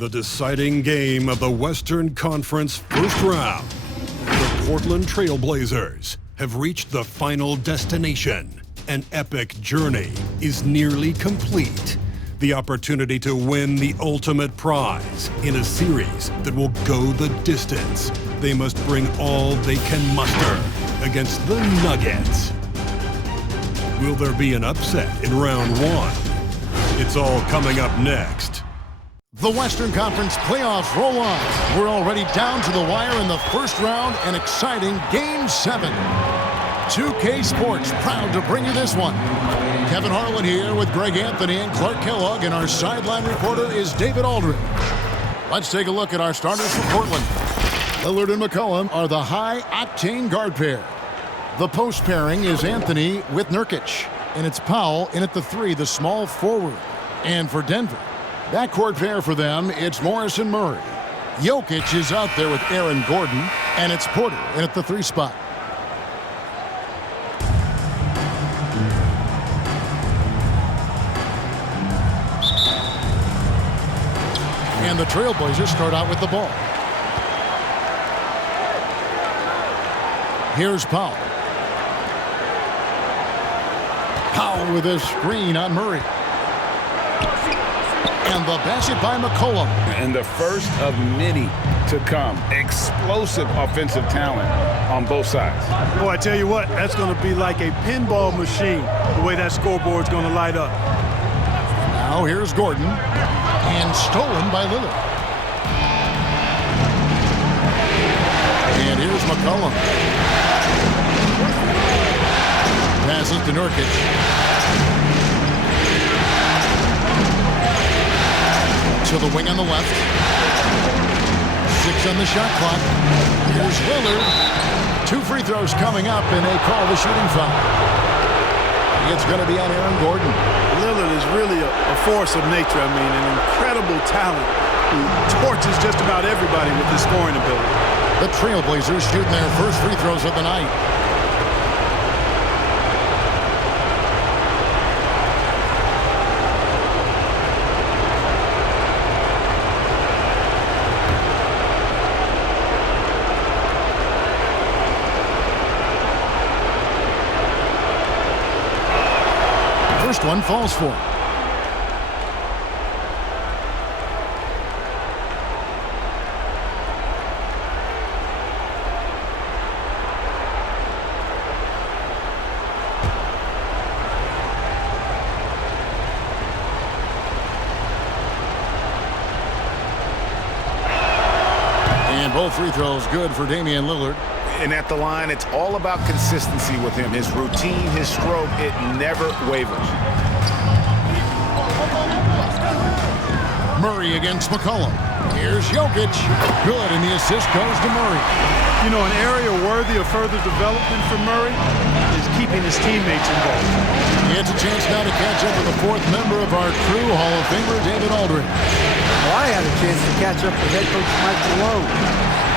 The deciding game of the Western Conference first round. The Portland Trailblazers have reached the final destination. An epic journey is nearly complete. The opportunity to win the ultimate prize in a series that will go the distance. They must bring all they can muster against the Nuggets. Will there be an upset in round one? It's all coming up next. The Western Conference playoffs roll on. We're already down to the wire in the first round, an exciting Game 7. 2K Sports proud to bring you this one. Kevin Harlan here with Greg Anthony and Clark Kellogg, and our sideline reporter is David Aldridge. Let's take a look at our starters for Portland. Lillard and McCollum are the high-octane guard pair. The post pairing is Anthony with Nurkic, and it's Powell in at the 3, the small forward. And for Denver, backcourt pair for them, it's Morris and Murray. Jokic is out there with Aaron Gordon, and it's Porter in at the 3 spot. And the Trailblazers start out with the ball. Here's Powell. Powell with a screen on Murray. And the basket by McCollum. And the first of many to come. Explosive offensive talent on both sides. Oh, I tell you what, that's going to be like a pinball machine, the way that scoreboard's going to light up. Now here's Gordon. And stolen by Lillard. And here's McCollum. Passes to Nurkic. To the wing on the left. 6 on the shot clock. Here's Lillard. 2 free throws coming up, and they call the shooting foul. It's going to be on Aaron Gordon. Lillard is really a force of nature. I mean, an incredible talent who torches just about everybody with his scoring ability. The Trailblazers shooting their first free throws of the night. First one falls for him. And both free throws good for Damian Lillard. And at the line, it's all about consistency with him. His routine, his stroke, it never wavers. Murray against McCollum. Here's Jokic. Good, and the assist goes to Murray. You know, an area worthy of further development for Murray is keeping his teammates involved. It's a chance now to catch up with the 4th member of our crew, Hall of Famer David Aldridge. Well, I had a chance to catch up with head coach Mike Malone.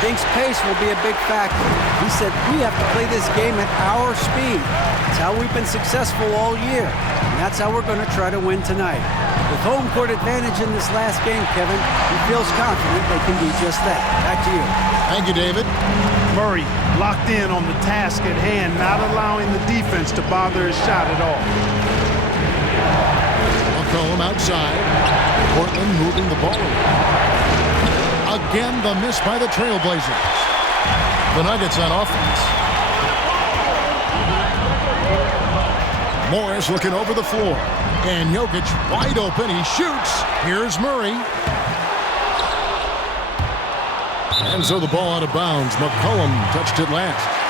Thinks pace will be a big factor. He said we have to play this game at our speed. It's how we've been successful all year, and that's how we're going to try to win tonight. With home court advantage in this last game, Kevin, he feels confident they can do just that. Back to you. Thank you, David. Murray locked in on the task at hand, not allowing the defense to bother his shot at all. McCollum outside. Portland moving the ball around. Again, the miss by the Trailblazers. The Nuggets on offense. Morris looking over the floor. And Jokic wide open. He shoots. Here's Murray. And so the ball out of bounds. McCollum touched it last.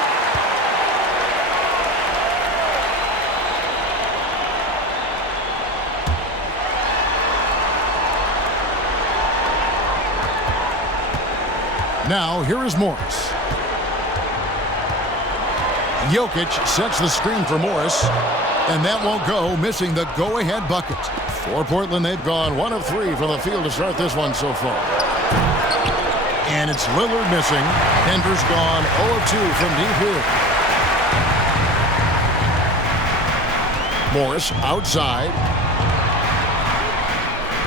Now, here is Morris. Jokic sets the screen for Morris, and that won't go, missing the go-ahead bucket. For Portland, they've gone 1 of 3 from the field to start this one so far. And it's Lillard missing. Denver's gone 0 of 2 from deep here. Morris outside.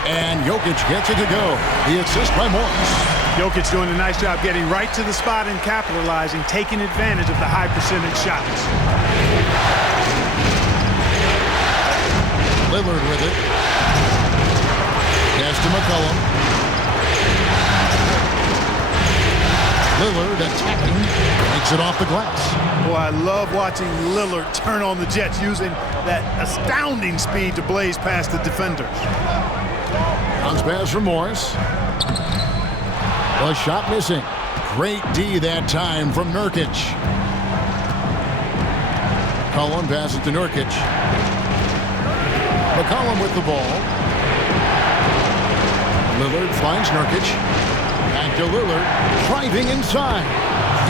And Jokic gets it to go. The assist by Morris. Jokic doing a nice job getting right to the spot and capitalizing, taking advantage of the high percentage shots. Lillard with it. Pass to McCollum. Lillard attacking. Makes it off the glass. Boy, I love watching Lillard turn on the Jets using that astounding speed to blaze past the defenders. Bounce pass from Morris. The shot missing. Great D that time from Nurkic. McCollum passes to Nurkic. McCollum with the ball. Lillard finds Nurkic. Back to Lillard. Driving inside.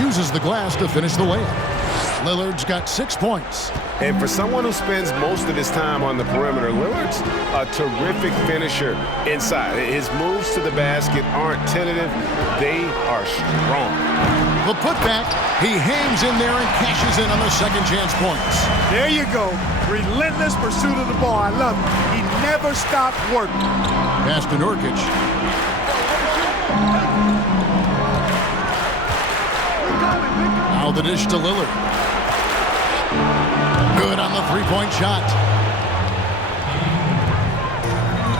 Uses the glass to finish the layup. Lillard's got 6 points. And for someone who spends most of his time on the perimeter, Lillard's a terrific finisher inside. His moves to the basket aren't tentative. They are strong. The putback. He hangs in there and cashes in on the second chance points. There you go. Relentless pursuit of the ball. I love it. He never stopped working. Pass to Nurkic. Now the dish to Lillard. Good on the three-point shot.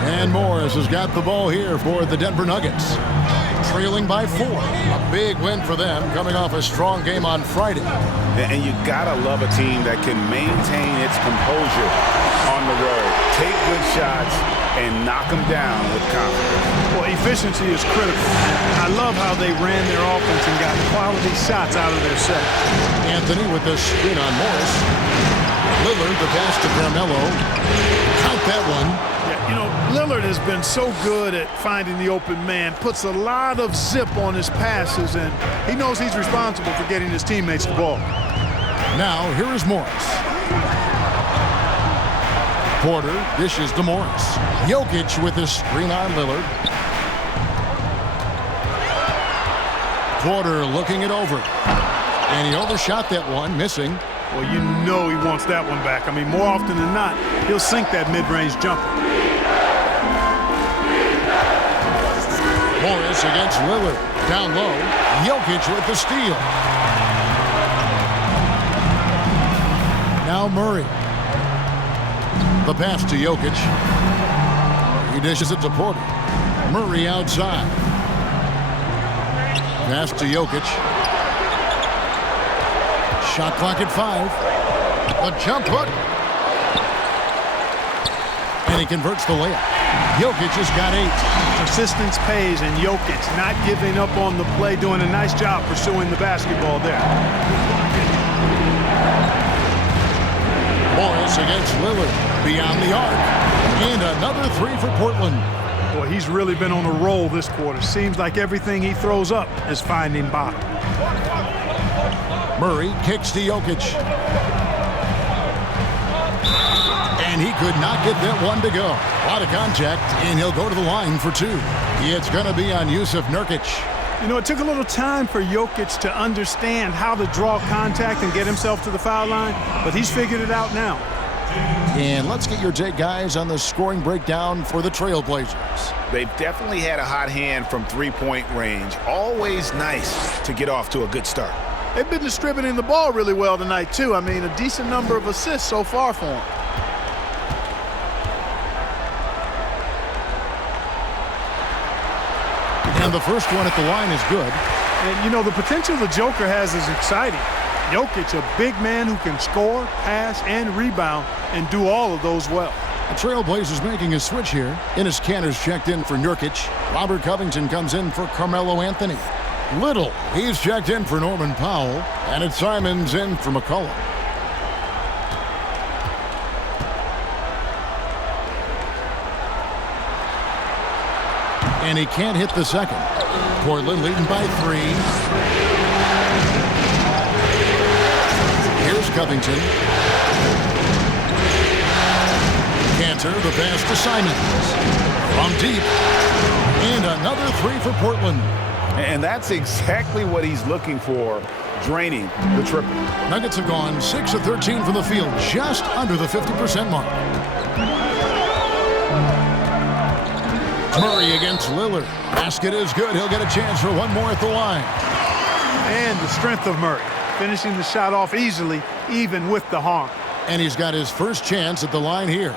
And Morris has got the ball here for the Denver Nuggets. Trailing by 4. A big win for them coming off a strong game on Friday. And you gotta love a team that can maintain its composure on the road. Take good shots and knock them down with confidence. Well, efficiency is critical. I love how they ran their offense and got quality shots out of their set. Anthony with the screen on Morris. Lillard, the pass to Carmelo. Count that one. Yeah, you know, Lillard has been so good at finding the open man, puts a lot of zip on his passes, and he knows he's responsible for getting his teammates the ball. Now, here is Morris. Porter dishes to Morris. Jokic with his screen on Lillard. Porter looking it over. And he overshot that one, missing. Well, you know he wants that one back. I mean, more often than not, he'll sink that mid-range jumper. Morris against Lillard. Down low. Jokic with the steal. Now Murray. The pass to Jokic. He dishes it to Porter. Murray outside. Pass to Jokic. Shot clock at 5. A jump hook. And he converts the layup. Jokic has got 8. Persistence pays, and Jokic not giving up on the play, doing a nice job pursuing the basketball there. Morris against Lillard. Beyond the arc. And another 3 for Portland. Boy, he's really been on a roll this quarter. Seems like everything he throws up is finding bottom. Murray kicks to Jokic. And he could not get that one to go. A lot of contact, and he'll go to the line for 2. It's going to be on Yusuf Nurkic. You know, it took a little time for Jokic to understand how to draw contact and get himself to the foul line, but he's figured it out now. And let's get your take, guys, on the scoring breakdown for the Trailblazers. They've definitely had a hot hand from three-point range. Always nice to get off to a good start. They've been distributing the ball really well tonight, too. I mean, a decent number of assists so far for them. And the first one at the line is good. And, you know, the potential the Joker has is exciting. Jokic, a big man who can score, pass, and rebound, and do all of those well. The Trailblazers making a switch here. Enes Kanter's checked in for Nurkic. Robert Covington comes in for Carmelo Anthony. Little, he's checked in for Norman Powell. And it's Simons in for McCollum. And he can't hit the second. Portland leading by 3. Here's Covington. Kanter, the pass to Simons. From deep. And another 3 for Portland. And that's exactly what he's looking for, draining the triple. Nuggets have gone 6 of 13 from the field, just under the 50% mark. Murray against Lillard. Basket is good. He'll get a chance for one more at the line. And the strength of Murray, finishing the shot off easily, even with the harm. And he's got his first chance at the line here.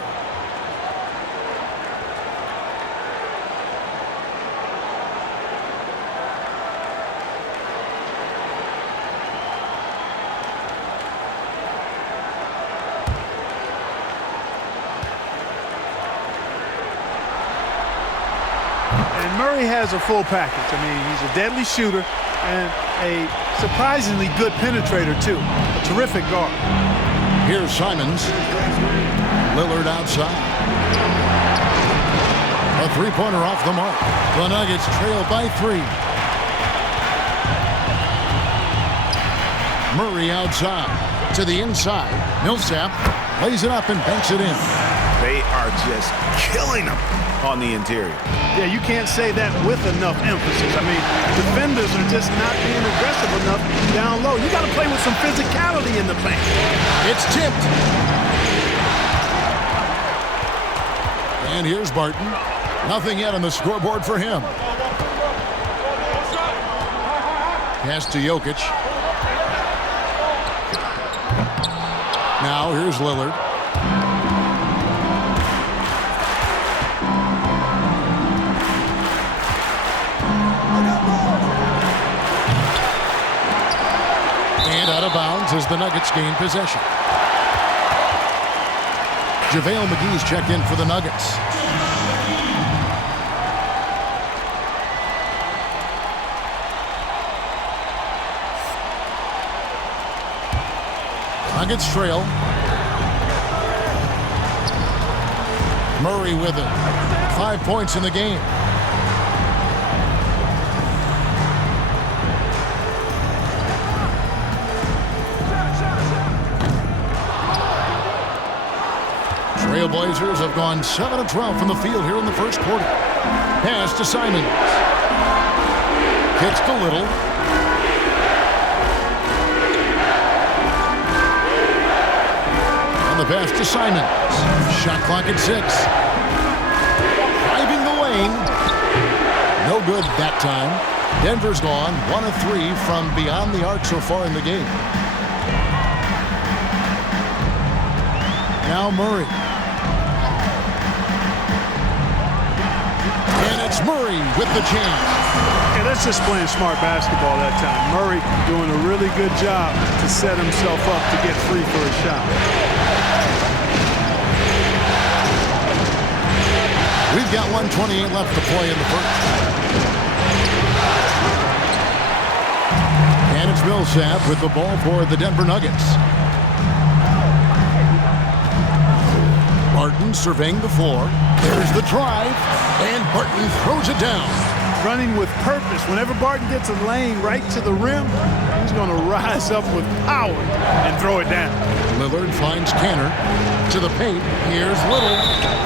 And Murray has a full package. I mean, he's a deadly shooter and a surprisingly good penetrator, too. A terrific guard. Here's Simons. Lillard outside. A three-pointer off the mark. The Nuggets trail by 3. Murray outside. To the inside. Millsap lays it up and banks it in. They are just killing them on the interior. Yeah, you can't say that with enough emphasis. I mean, defenders are just not being aggressive enough down low. You got to play with some physicality in the paint. It's tipped. And here's Barton. Nothing yet on the scoreboard for him. Pass to Jokic. Now here's Lillard. And out of bounds as the Nuggets gain possession. JaVale McGee's checked in for the Nuggets. Nuggets trail. Murray with it. 5 points in the game. Trailblazers have gone 7 of 12 from the field here in the first quarter. Pass to Simons. Kicks to Little. And the pass to Simons. Shot clock at 6. Driving the lane. No good that time. Denver's gone 1 of 3 from beyond the arc so far in the game. Now Murray. Murray with the chance. Yeah, that's just playing smart basketball that time. Murray doing a really good job to set himself up to get free for a shot. We've got 1:28 left to play in the first. And it's Millsap with the ball for the Denver Nuggets. Barton surveying the floor. There's the drive. And Barton throws it down. Running with purpose. Whenever Barton gets a lane right to the rim, he's going to rise up with power and throw it down. Lillard finds Canner to the paint. Here's Little.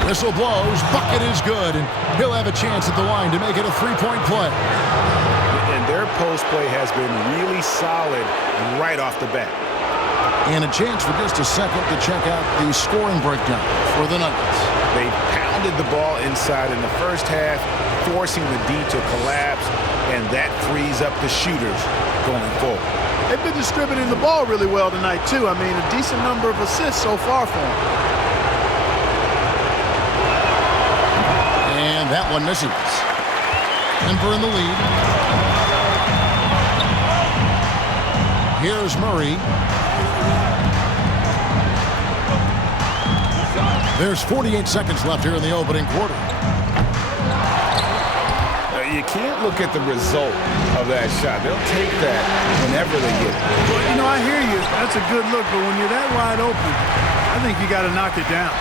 Whistle blows. Bucket is good. And he'll have a chance at the line to make it a three-point play. And their post play has been really solid right off the bat. And a chance for just a second to check out the scoring breakdown for the Nuggets. They pounded the ball inside in the first half, forcing the D to collapse, and that frees up the shooters going forward. They've been distributing the ball really well tonight, too. I mean, a decent number of assists so far for them. And that one misses. Denver in the lead. Here's Murray. There's 48 seconds left here in the opening quarter. You can't look at the result of that shot. They'll take that whenever they get it. Well, you know, I hear you. That's a good look, but when you're that wide open, I think you got to knock it down.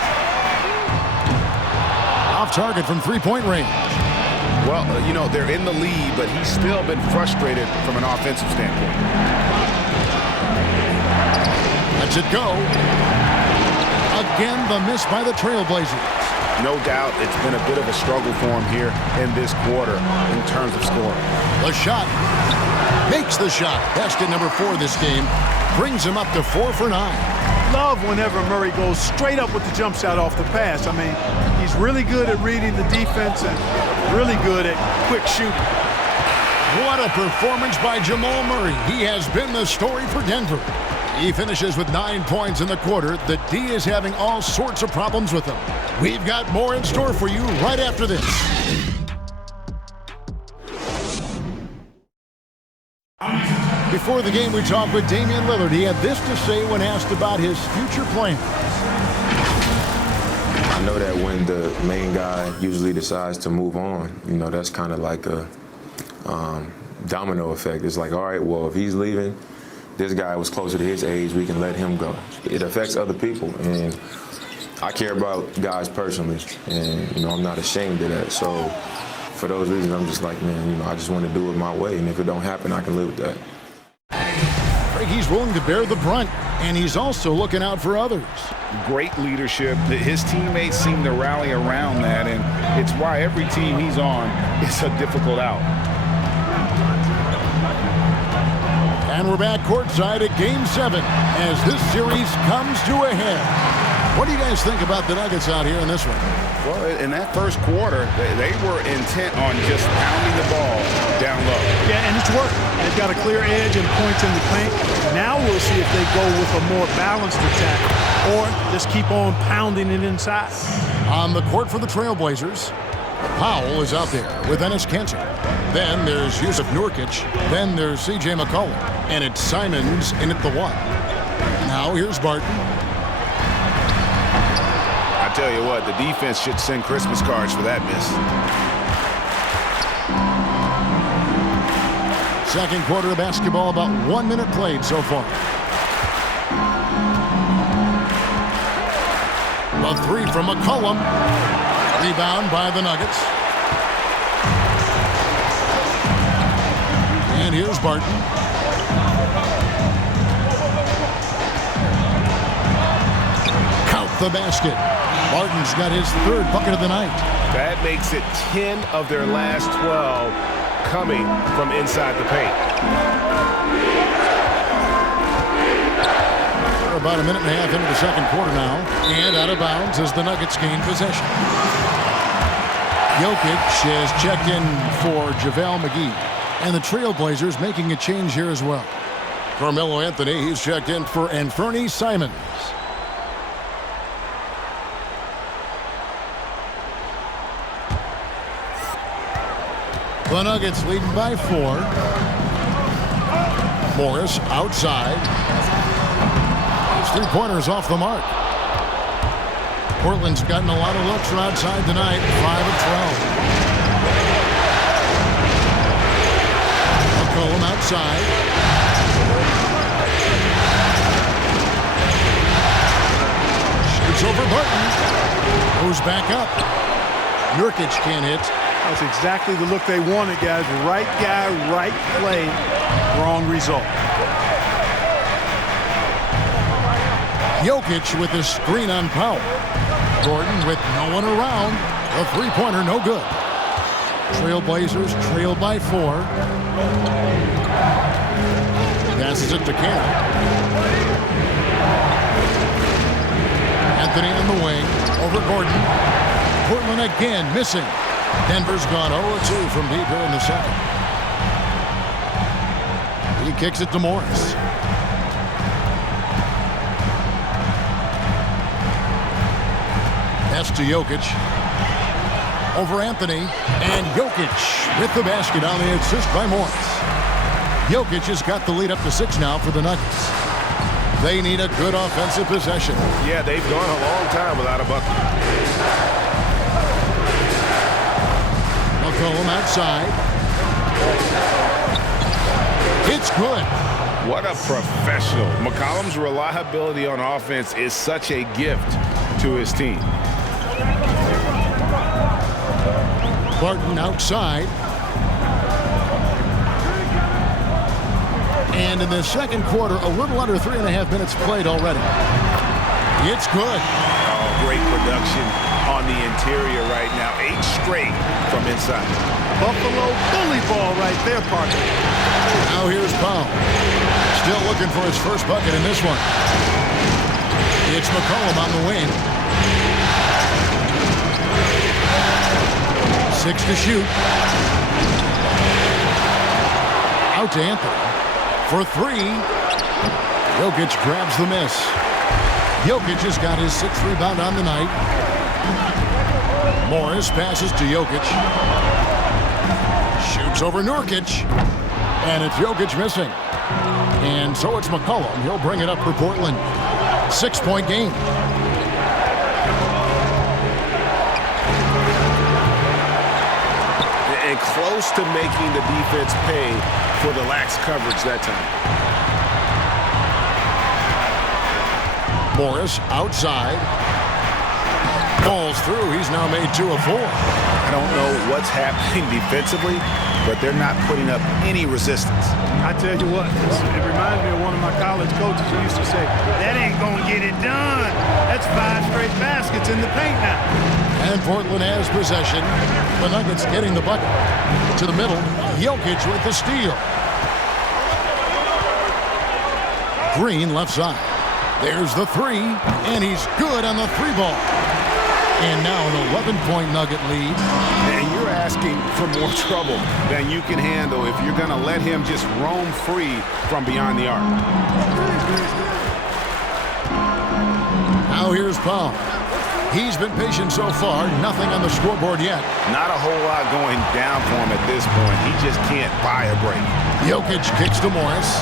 Off target from three-point range. Well, you know, they're in the lead, but he's still been frustrated from an offensive standpoint. Lets it go. Again, the miss by the Trailblazers. No doubt it's been a bit of a struggle for him here in this quarter in terms of scoring. The shot. Makes the shot. Basket number 4 this game. Brings him up to 4 for 9. Love whenever Murray goes straight up with the jump shot off the pass. I mean, he's He's really good at reading the defense and really good at quick shooting. What a performance by Jamal Murray. He has been the story for Denver. He finishes with 9 points in the quarter. The D is having all sorts of problems with him. We've got more in store for you right after this. Before the game, we talked with Damian Lillard. He had this to say when asked about his future plans. I know that when the main guy usually decides to move on, you know, that's kind of like a domino effect. It's like, all right, well, if he's leaving, this guy was closer to his age, we can let him go. It affects other people, and I care about guys personally, and, you know, I'm not ashamed of that. So for those reasons, I'm just like, man, you know, I just want to do it my way, and if it don't happen, I can live with that. He's willing to bear the brunt, and he's also looking out for others. Great leadership. His teammates seem to rally around that, and it's why every team he's on is a difficult out. And we're back courtside at Game 7 as this series comes to a head. What do you guys think about the Nuggets out here in this one? Well, in that first quarter, they were intent on just pounding the ball down low. Yeah, and it's worked. They've got a clear edge and points in the paint. Now we'll see if they go with a more balanced attack or just keep on pounding it inside. On the court for the Trailblazers, Powell is out there with Enes Kanter. Then there's Yusuf Nurkic. Then there's C.J. McCollum. And it's Simons in at the 1. Now here's Barton. I tell you what, the defense should send Christmas cards for that miss. Second quarter of basketball, about 1 minute played so far. A 3 from McCollum. Rebound by the Nuggets. And here's Barton. Count the basket. Barton's got his 3rd bucket of the night. That makes it 10 of their last 12 coming from inside the paint. We're about a minute and a half into the second quarter now. And out of bounds as the Nuggets gain possession. Jokic is checked in for JaVale McGee. And the Trailblazers making a change here as well. Carmelo Anthony, he's checked in for Anthony Simons. The Nuggets leading by 4. Morris outside. His 3-pointers off the mark. Portland's gotten a lot of looks from outside tonight. 5 of 12. McCollum outside. Shoots over Barton. Goes back up. Nurkic can't hit. That's exactly the look they wanted, guys. Right guy, right play, wrong result. Jokic with the screen on Powell. Gordon with no one around. A 3-pointer, no good. Trailblazers trail by 4. Passes it to Cam. Anthony on the wing. Over Gordon. Portland again missing. Denver's gone 0-2 from deep here in the second. He kicks it to Morris. Pass to Jokic. Over Anthony. And Jokic with the basket on the assist by Morris. Jokic has got the lead up to 6 now for the Nuggets. They need a good offensive possession. Yeah, they've gone a long time without a bucket. McCollum outside. It's good. What a professional. McCollum's reliability on offense is such a gift to his team. Barton outside. And in the second quarter, a little under 3.5 minutes played already. It's good. Oh, great production on the interior right now. 8 straight from inside. Buffalo bully ball right there, Parker. Now here's Powell. Still looking for his first bucket in this one. It's McCollum on the wing. 6 to shoot. Out to Anthony. For 3. Jokic grabs the miss. Jokic has got his 6th rebound on the night. Morris passes to Jokic. Shoots over Nurkic. And it's Jokic missing. And so it's McCollum. He'll bring it up for Portland. 6-point game. And close to making the defense pay for the lax coverage that time. Morris outside. Falls through. He's now made 2 of 4. I don't know what's happening defensively, but they're not putting up any resistance. I tell you what, it reminds me of one of my college coaches who used to say, that ain't going to get it done. That's 5 straight baskets in the paint now. And Portland has possession. The Nuggets getting the bucket. To the middle, Jokic with the steal. Green left side. There's the 3, and he's good on the 3-ball. And now an 11-point Nugget lead. And you're asking for more trouble than you can handle if you're going to let him just roam free from beyond the arc. Now here's Paul. He's been patient so far. Nothing on the scoreboard yet. Not a whole lot going down for him at this point. He just can't buy a break. Jokic kicks to Morris.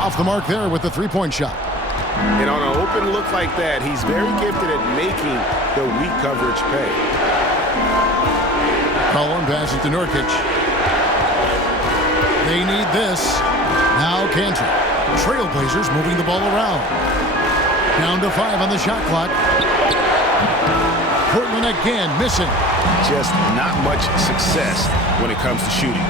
Off the mark there with the 3-point shot. And on an open look like that, he's very gifted at making the weak coverage pay. Cullen passes to Nurkic. They need this. Now Cantor. Trailblazers moving the ball around. Down to 5 on the shot clock. Portland again missing. Just not much success when it comes to shooting.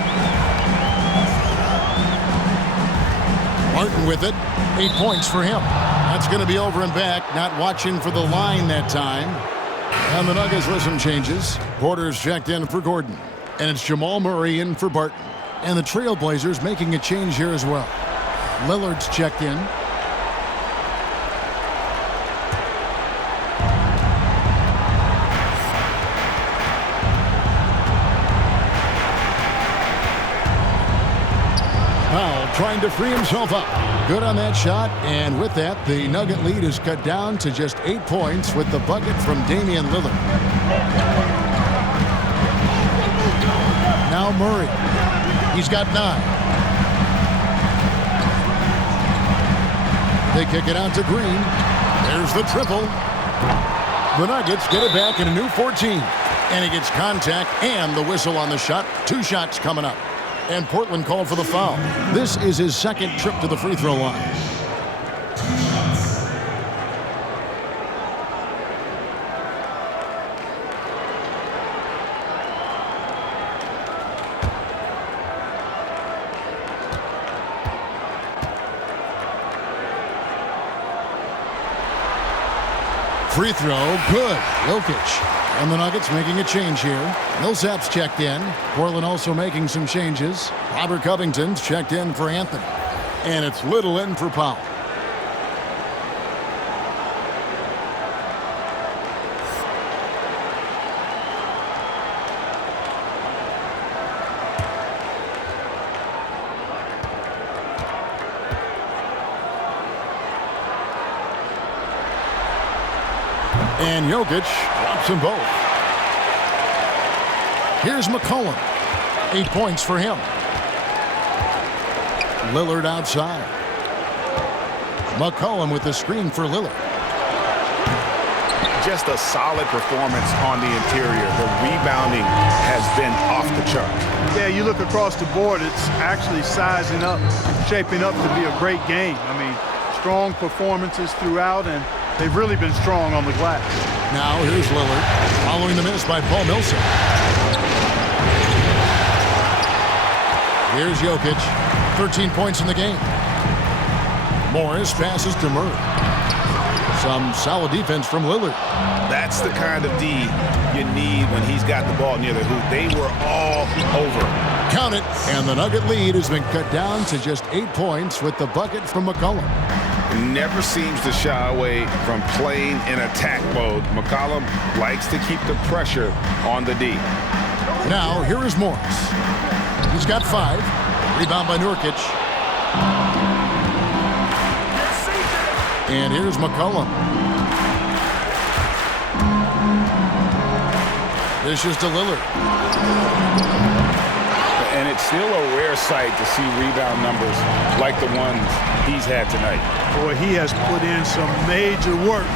Martin with it. 8 points for him. That's going to be over and back. Not watching for the line that time. And the Nuggets with some changes. Porter's checked in for Gordon. And it's Jamal Murray in for Barton. And the Trailblazers making a change here as well. Lillard's checked in. Powell trying to free himself up. Good on that shot, and with that, the Nugget lead is cut down to just 8 points with the bucket from Damian Lillard. Now Murray. He's got 9. They kick it out to Green. There's the triple. The Nuggets get it back in a new 14. And he gets contact and the whistle on the shot. 2 shots coming up. And Portland called for the foul. This is his 2nd trip to the free throw line. Free throw, good. Jokic. And the Nuggets making a change here. Millsap's checked in. Portland also making some changes. Robert Covington's checked in for Anthony. And it's Little in for Powell. And Jokic drops them both. Here's McCollum. 8 points for him. Lillard outside. McCollum with the screen for Lillard. Just a solid performance on the interior. The rebounding has been off the chart. Yeah, you look across the board, it's actually sizing up, shaping up to be a great game. I mean, strong performances throughout, and they've really been strong on the glass. Now here's Lillard, following the miss by Paul Millsap. Here's Jokic, 13 points in the game. Morris passes to Murray. Some solid defense from Lillard. That's the kind of D you need when he's got the ball near the hoop. They were all over. Count it, and the Nugget lead has been cut down to just 8 points with the bucket from McCollum. Never seems to shy away from playing in attack mode. McCollum likes to keep the pressure on the D. Now, here is Morris. He's got 5. Rebound by Nurkic. And here's McCollum. This is to Lillard. And it's still a rare sight to see rebound numbers like the ones he's had tonight. Boy, he has put in some major work.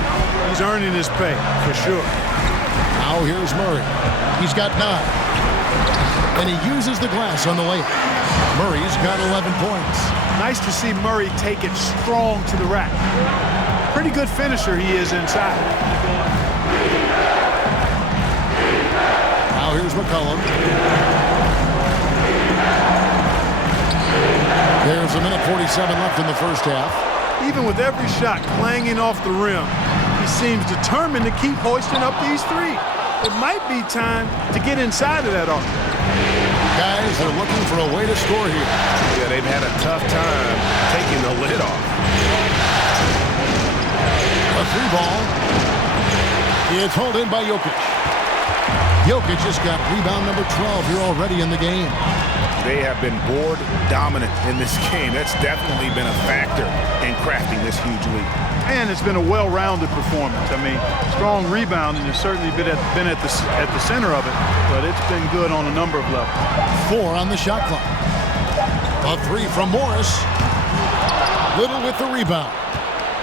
He's earning his pay, for sure. Now here's Murray. He's got 9. And he uses the glass on the layup. Murray's got 11 points. Nice to see Murray take it strong to the rack. Pretty good finisher he is inside. Now here's McCollum. There's 1:47 left in the first half. Even with every shot clanging off the rim, he seems determined to keep hoisting up these 3. It might be time to get inside of that arc. Guys, they're looking for a way to score here. Yeah, they've had a tough time taking the lid off. A 3 ball. It's hauled in by Jokic. Jokic has got rebound number 12 here already in the game. They have been board dominant in this game. That's definitely been a factor in crafting this huge lead. And it's been a well-rounded performance. I mean, strong rebounding has certainly been at the center of it, but it's been good on a number of levels. 4 on the shot clock. A 3 from Morris. Little with the rebound.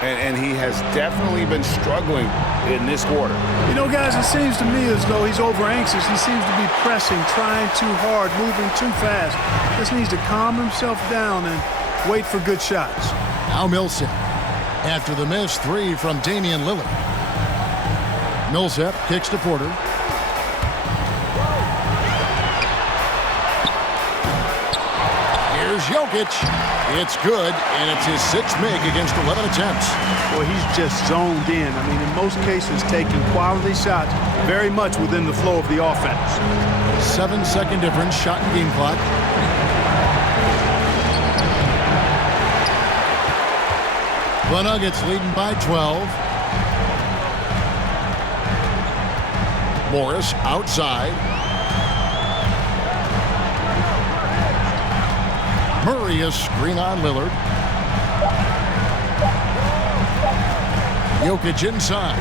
And he has definitely been struggling in this quarter. You know, guys, it seems to me as though he's over-anxious. He seems to be pressing, trying too hard, moving too fast. Just needs to calm himself down and wait for good shots. Now Millsap. After the missed 3 from Damian Lillard. Millsap kicks to Porter. Here's Jokic. It's good, and it's his 6th make against 11 attempts. Well, he's just zoned in. I mean, in most cases, taking quality shots very much within the flow of the offense. 7-second difference, shot and game clock. The Nuggets leading by 12. Morris outside. Murray a screen on Lillard. Jokic inside.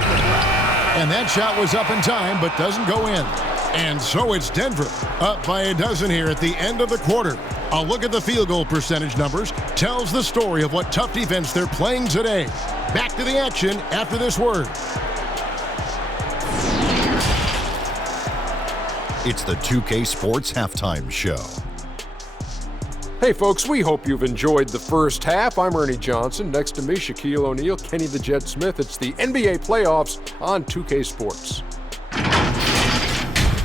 And that shot was up in time, but doesn't go in. And so it's Denver, up by a dozen here at the end of the quarter. A look at the field goal percentage numbers tells the story of what tough defense they're playing today. Back to the action after this word. It's the 2K Sports Halftime Show. Hey folks, we hope you've enjoyed the first half. I'm Ernie Johnson. Next to me, Shaquille O'Neal, Kenny the Jet Smith. It's the NBA playoffs on 2K Sports.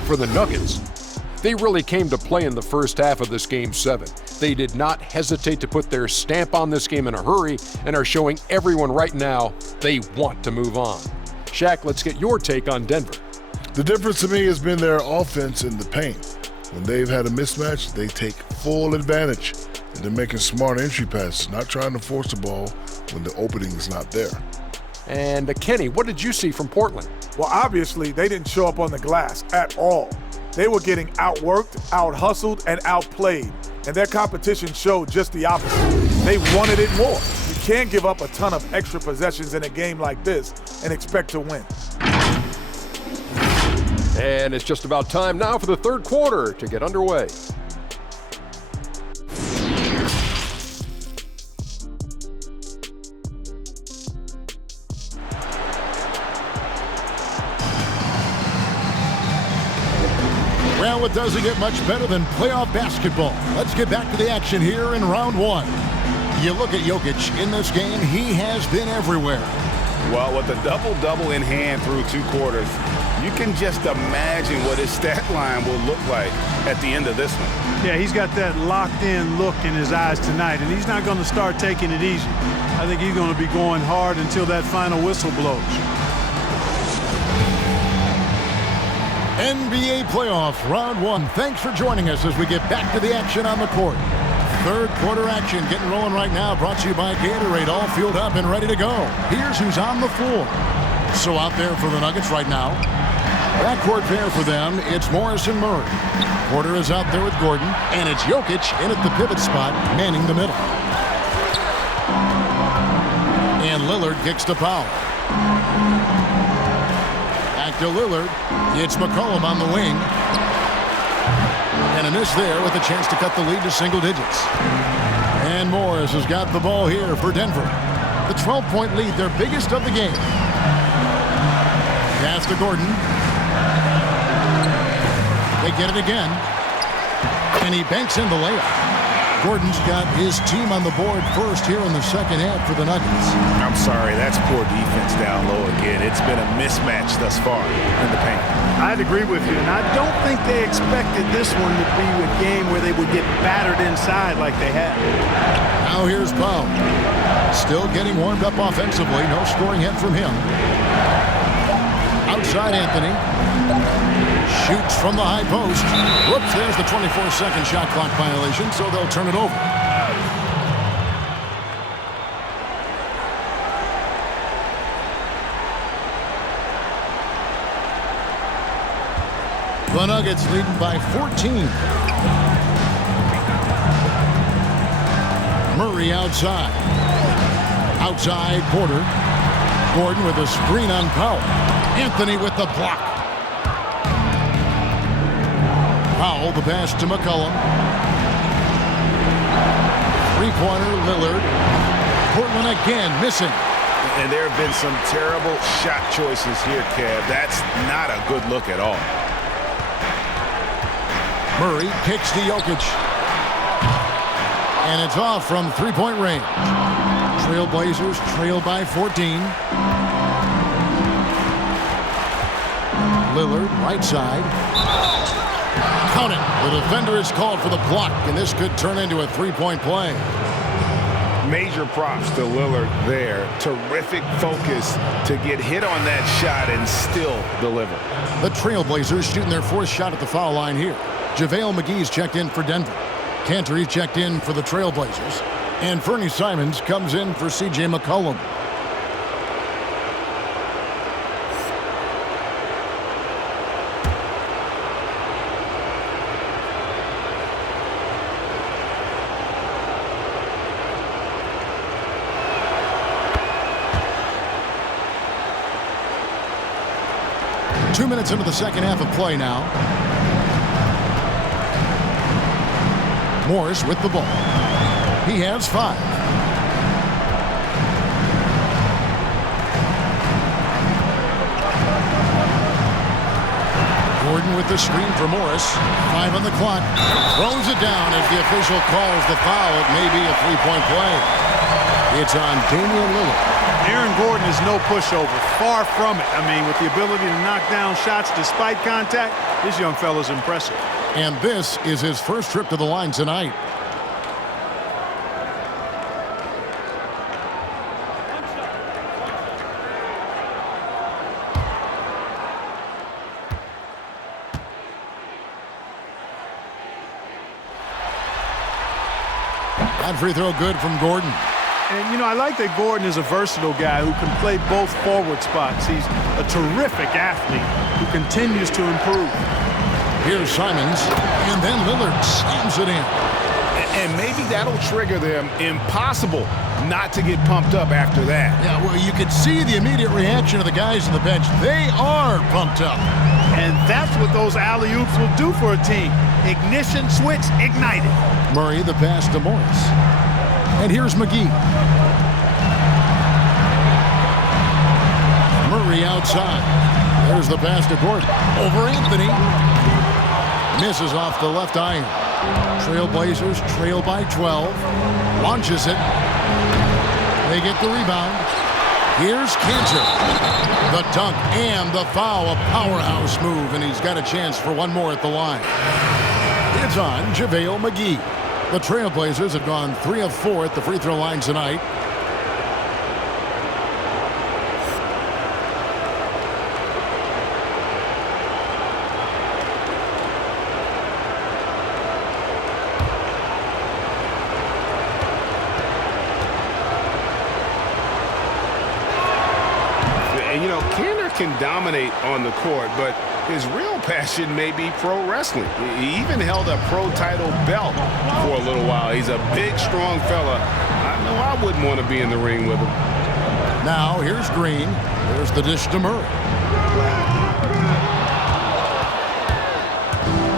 For the Nuggets, they really came to play in the first half of this Game 7. They did not hesitate to put their stamp on this game in a hurry and are showing everyone right now they want to move on. Shaq, let's get your take on Denver. The difference to me has been their offense in the paint. When they've had a mismatch, they take full advantage. And they're making smart entry passes, not trying to force the ball when the opening is not there. And Kenny, what did you see from Portland? Well, obviously, they didn't show up on the glass at all. They were getting outworked, out-hustled, and outplayed. And their competition showed just the opposite. They wanted it more. You can't give up a ton of extra possessions in a game like this and expect to win. And it's just about time now for the third quarter to get underway. Well, it doesn't get much better than playoff basketball. Let's get back to the action here in round 1. You look at Jokic in this game, he has been everywhere. Well, with a double-double in hand through 2 quarters, you can just imagine what his stat line will look like at the end of this one. Yeah, he's got that locked-in look in his eyes tonight, and he's not going to start taking it easy. I think he's going to be going hard until that final whistle blows. NBA playoffs, round 1. Thanks for joining us as we get back to the action on the court. Third quarter action getting rolling right now, brought to you by Gatorade, all fueled up and ready to go. Here's who's on the floor. So out there for the Nuggets right now, Backcourt pair for them, it's Morris and Murray. Porter is out there with Gordon, and it's Jokic in at the pivot spot, manning the middle. And Lillard kicks to Powell. Back to Lillard. It's McCollum on the wing. And a miss there with a chance to cut the lead to single digits. And Morris has got the ball here for Denver. The 12-point lead, their biggest of the game. Pass to Gordon. They get it again. And he banks in the layup. Gordon's got his team on the board first here in the second half for the Nuggets. I'm sorry, that's poor defense down low again. It's been a mismatch thus far in the paint. I'd agree with you, and I don't think they expected this one to be a game where they would get battered inside like they had. Now here's Powell. Still getting warmed up offensively. No scoring hit from him. Outside Anthony. Shoots from the high post. Whoops, there's the 24-second shot clock violation, so they'll turn it over. The Nuggets leading by 14. Murray outside. Outside Porter. Gordon with a screen on Powell. Anthony with the block. Powell, the pass to McCollum. Three-pointer, Lillard. Portland again missing. And there have been some terrible shot choices here, Kev. That's not a good look at all. Murray kicks to Jokic. And it's off from three-point range. Trailblazers trail by 14. Lillard, right side. Count it. The defender is called for the block, and this could turn into a three-point play. Major props to Lillard there. Terrific focus to get hit on that shot and still deliver. The Trailblazers shooting their fourth shot at the foul line here. JaVale McGee's checked in for Denver. Cantor checked in for the Trailblazers. And Fernie Simons comes in for C.J. McCollum. Two minutes into the second half of play now. Morris with the ball. He has 5. Gordon with the screen for Morris. 5 on the clock. Throws it down as the official calls the foul. It may be a three-point play. It's on Damian Lillard. Aaron Gordon is no pushover. Far from it. I mean, with the ability to knock down shots despite contact, this young fella's impressive. And this is his first trip to the line tonight. That free throw good from Gordon. And, you know, I like that Gordon is a versatile guy who can play both forward spots. He's a terrific athlete who continues to improve. Here's Simons, and then Lillard slams it in. And maybe that'll trigger them. Impossible not to get pumped up after that. Yeah, well, you could see the immediate reaction of the guys on the bench. They are pumped up. And that's what those alley-oops will do for a team. Ignition switch ignited. Murray, the pass to Morris. And here's McGee. Murray outside. There's the pass to Gordon. Over Anthony. Misses off the left iron. Trailblazers trail by 12. Launches it. They get the rebound. Here's Cantor. The dunk and the foul. A powerhouse move, and he's got a chance for one more at the line. It's on JaVale McGee. The Trailblazers have gone 3 of 4 at the free throw line tonight. And, you know, Cantor can dominate on the court, but His real passion may be pro wrestling. He even held a pro title belt for a little while. He's a big, strong fella. I know I wouldn't want to be in the ring with him. Now here's Green. There's the dish to Murray.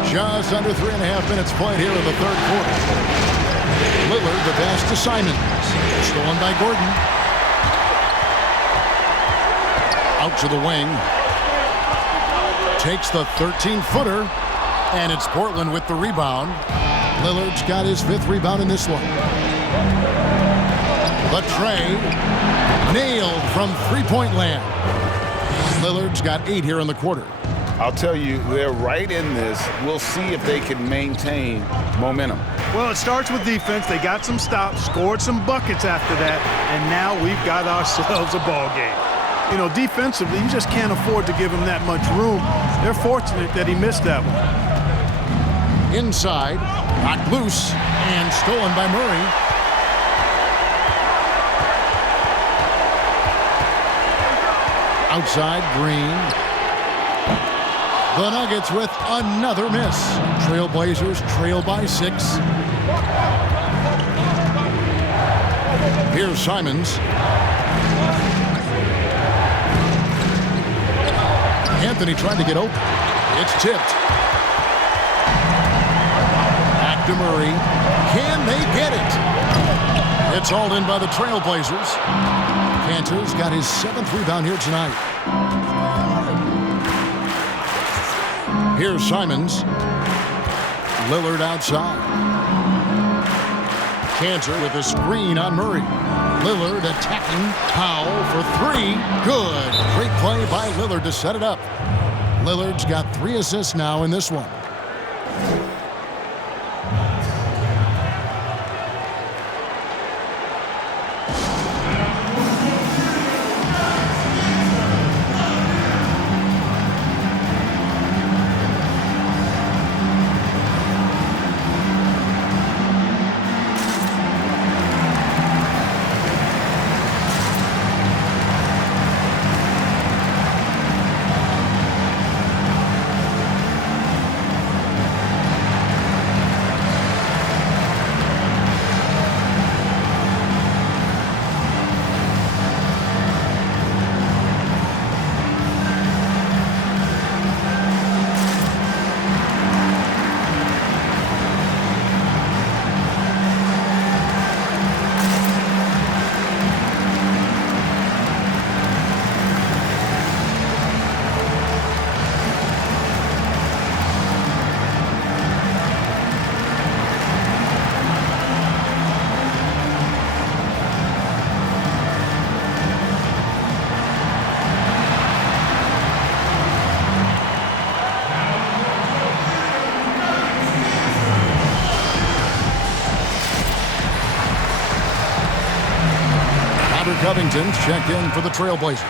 Just under 3.5 minutes played here in the third quarter. Lillard, the pass to Simons. Stolen by Gordon. Out to the wing. Takes the 13-footer. And it's Portland with the rebound. Lillard's got his 5th rebound in this one. The tray. Nailed from three-point land. Lillard's got 8 here in the quarter. I'll tell you, they're right in this. We'll see if they can maintain momentum. Well, it starts with defense. They got some stops, scored some buckets after that, and now we've got ourselves a ball game. You know, defensively, you just can't afford to give him that much room. They're fortunate that he missed that one. Inside, knocked loose, and stolen by Murray. Outside, Green. The Nuggets with another miss. Trailblazers trail by 6. Here's Simons. Anthony trying to get open. It's tipped. Back to Murray. Can they get it? It's hauled in by the Trailblazers. Cantor's got his 7th rebound here tonight. Here's Simons. Lillard outside. Cantor with a screen on Murray. Lillard attacking. Powell for 3. Good. Great play by Lillard to set it up. Lillard's got 3 assists now in this one. Covington's checked in for the Trailblazers.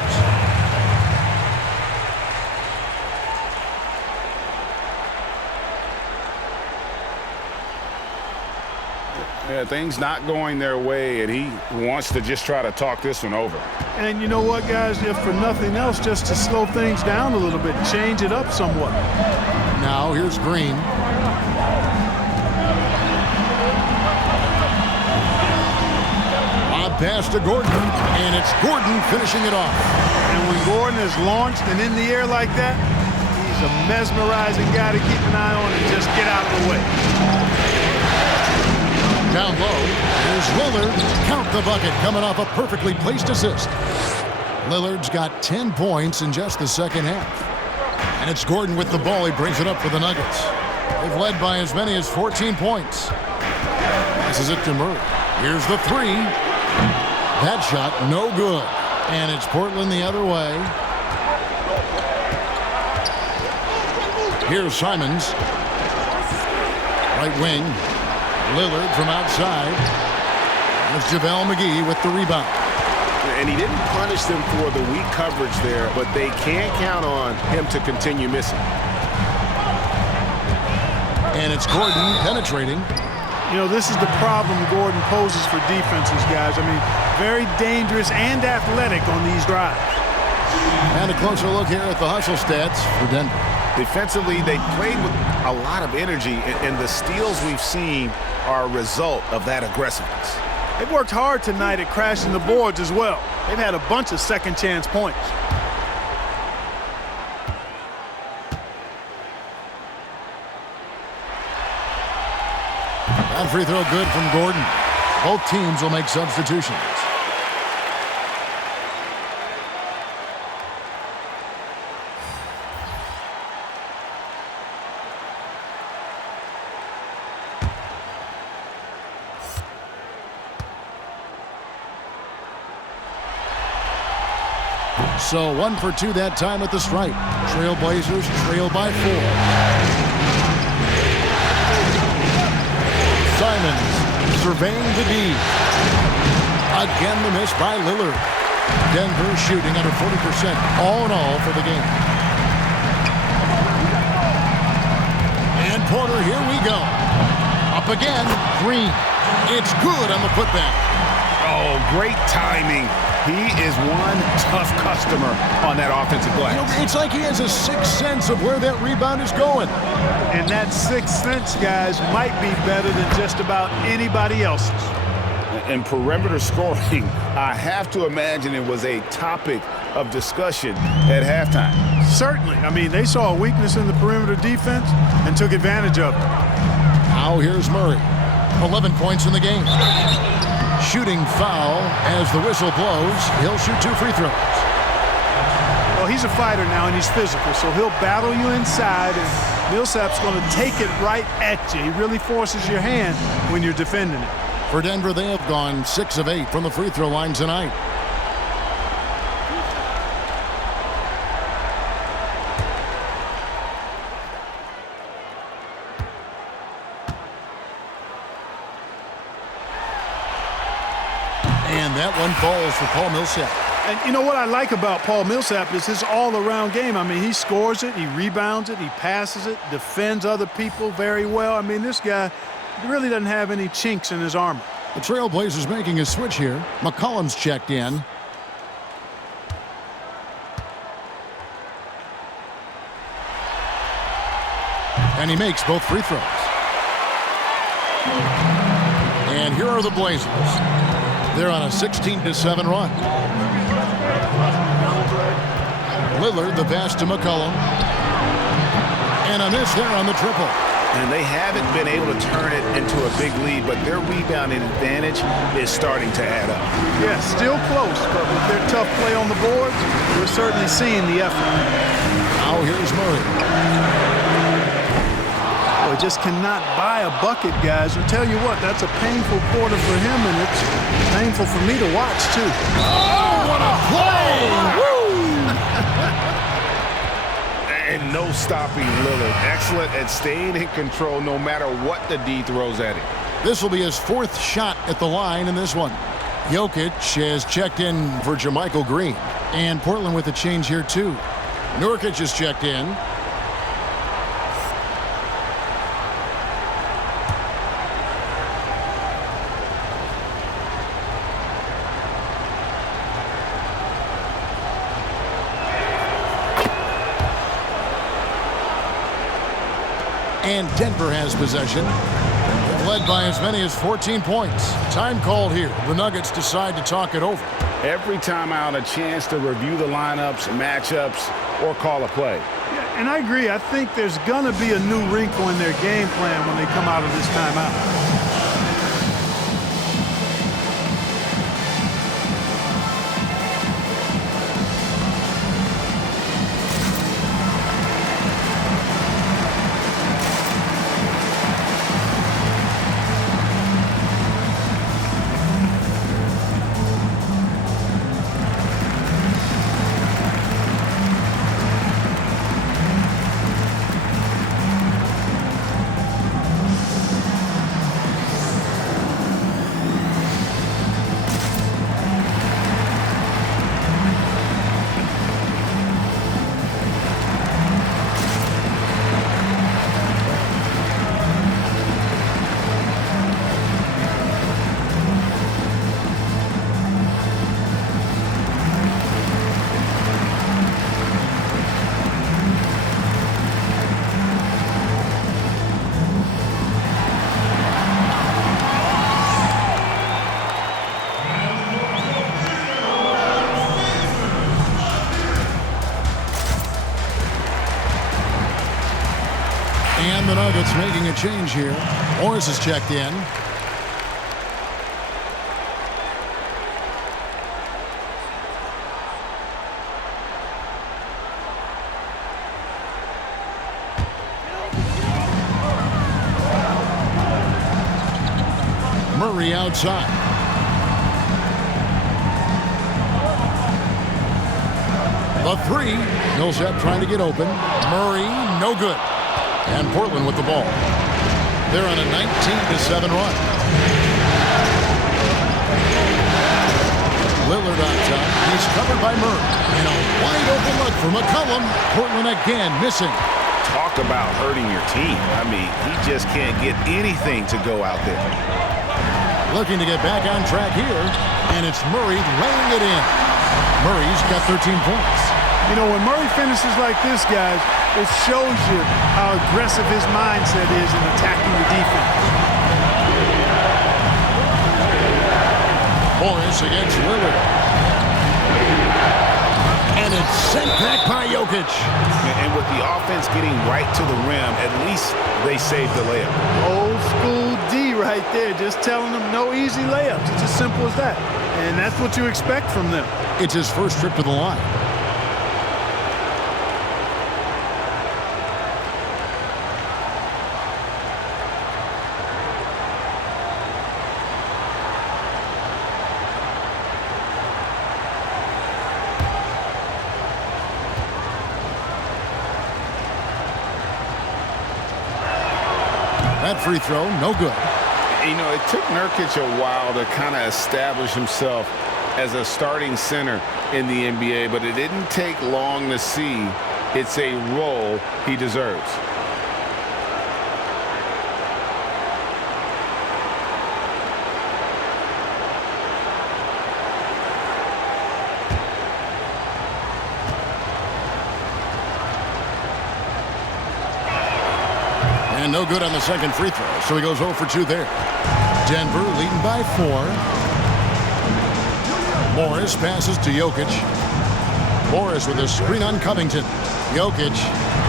Yeah, things not going their way, and he wants to just try to talk this one over. And you know what, guys? If for nothing else, just to slow things down a little bit, change it up somewhat. Now here's Green. Pass to Gordon, and it's Gordon finishing it off. And when Gordon is launched and in the air like that, he's a mesmerizing guy to keep an eye on and just get out of the way. Down low, here's Lillard. Count the bucket, coming off a perfectly placed assist. Lillard's got 10 points in just the second half. And it's Gordon with the ball. He brings it up for the Nuggets. They've led by as many as 14 points. Passes it to Murray. Here's the 3. That shot, no good. And it's Portland the other way. Here's Simons. Right wing. Lillard from outside. There's JaVale McGee with the rebound. And he didn't punish them for the weak coverage there, but they can't count on him to continue missing. And it's Gordon penetrating. You know, this is the problem Gordon poses for defenses, guys. I mean, very dangerous and athletic on these drives. And a closer look here at the hustle stats for Denver. Defensively, they played with a lot of energy, and the steals we've seen are a result of that aggressiveness. They've worked hard tonight at crashing the boards as well. They've had a bunch of second chance points. That free throw good from Gordon. Both teams will make substitutions. So 1 for 2 that time at the stripe. Trailblazers trail by 4. Simons surveying the D. Again the miss by Lillard. Denver shooting under 40% all in all for the game. And Porter, here we go. Up again, Green. It's good on the putback. Oh, great timing. He is one tough customer on that offensive glass. You know, it's like he has a sixth sense of where that rebound is going. And that sixth sense, guys, might be better than just about anybody else's. And perimeter scoring, I have to imagine it was a topic of discussion at halftime. Certainly. I mean, they saw a weakness in the perimeter defense and took advantage of it. Now here's Murray. 11 points in the game. Shooting foul as the whistle blows. He'll shoot 2 free throws. Well, he's a fighter now, and he's physical, so he'll battle you inside, and Millsap's going to take it right at you. He really forces your hand when you're defending it. For Denver, they have gone 6 of 8 from the free throw line tonight. And that one falls for Paul Millsap. And you know what I like about Paul Millsap is his all-around game. I mean, he scores it, he rebounds it, he passes it, defends other people very well. I mean, this guy really doesn't have any chinks in his armor. The Trailblazers making a switch here. McCollum's checked in. And he makes both free throws. And here are the Blazers. They're on a 16-7 run. Lillard, the pass to McCollum. And a miss there on the triple. And they haven't been able to turn it into a big lead, but their rebounding advantage is starting to add up. Yeah, still close, but with their tough play on the boards, we're certainly seeing the effort. Now here's Murray. Boy, just cannot buy a bucket, guys. I'll tell you what, that's a painful quarter for him, and it's painful for me to watch, too. Oh, what a play! Woo! And no stopping Lillard. Excellent at staying in control no matter what the D throws at him. This will be his 4th shot at the line in this one. Jokic has checked in for JaMychal Green. And Portland with a change here, too. Nurkic has checked in. And Denver has possession. They've led by as many as 14 points. Time called here. The Nuggets decide to talk it over. Every time out, a chance to review the lineups, matchups, or call a play. Yeah, and I agree. I think there's going to be a new wrinkle in their game plan when they come out of this timeout. And the Nuggets making a change here. Morris is checked in. Murray outside. The three. Millsap trying to get open. Murray, no good. And Portland with the ball. They're on a 19-7 run. Lillard on top. He's covered by Murray. And a wide open look for McCollum. Portland again missing. Talk about hurting your team. I mean, he just can't get anything to go out there. Looking to get back on track here. And it's Murray laying it in. Murray's got 13 points. You know, when Murray finishes like this, guys, it shows you how aggressive his mindset is in attacking the defense. Morris against Lillard. And it's sent back by Jokic. And with the offense getting right to the rim, at least they saved the layup. Old school D right there, just telling them no easy layups. It's as simple as that. And that's what you expect from them. It's his first trip to the line. That free throw, no good. You know, it took Nurkic a while to kind of establish himself as a starting center in the NBA, but it didn't take long to see it's a role he deserves. And no good on the second free throw, so he goes 0 for 2 there. Denver leading by 4. Morris passes to Jokic. Morris with a screen on Covington. Jokic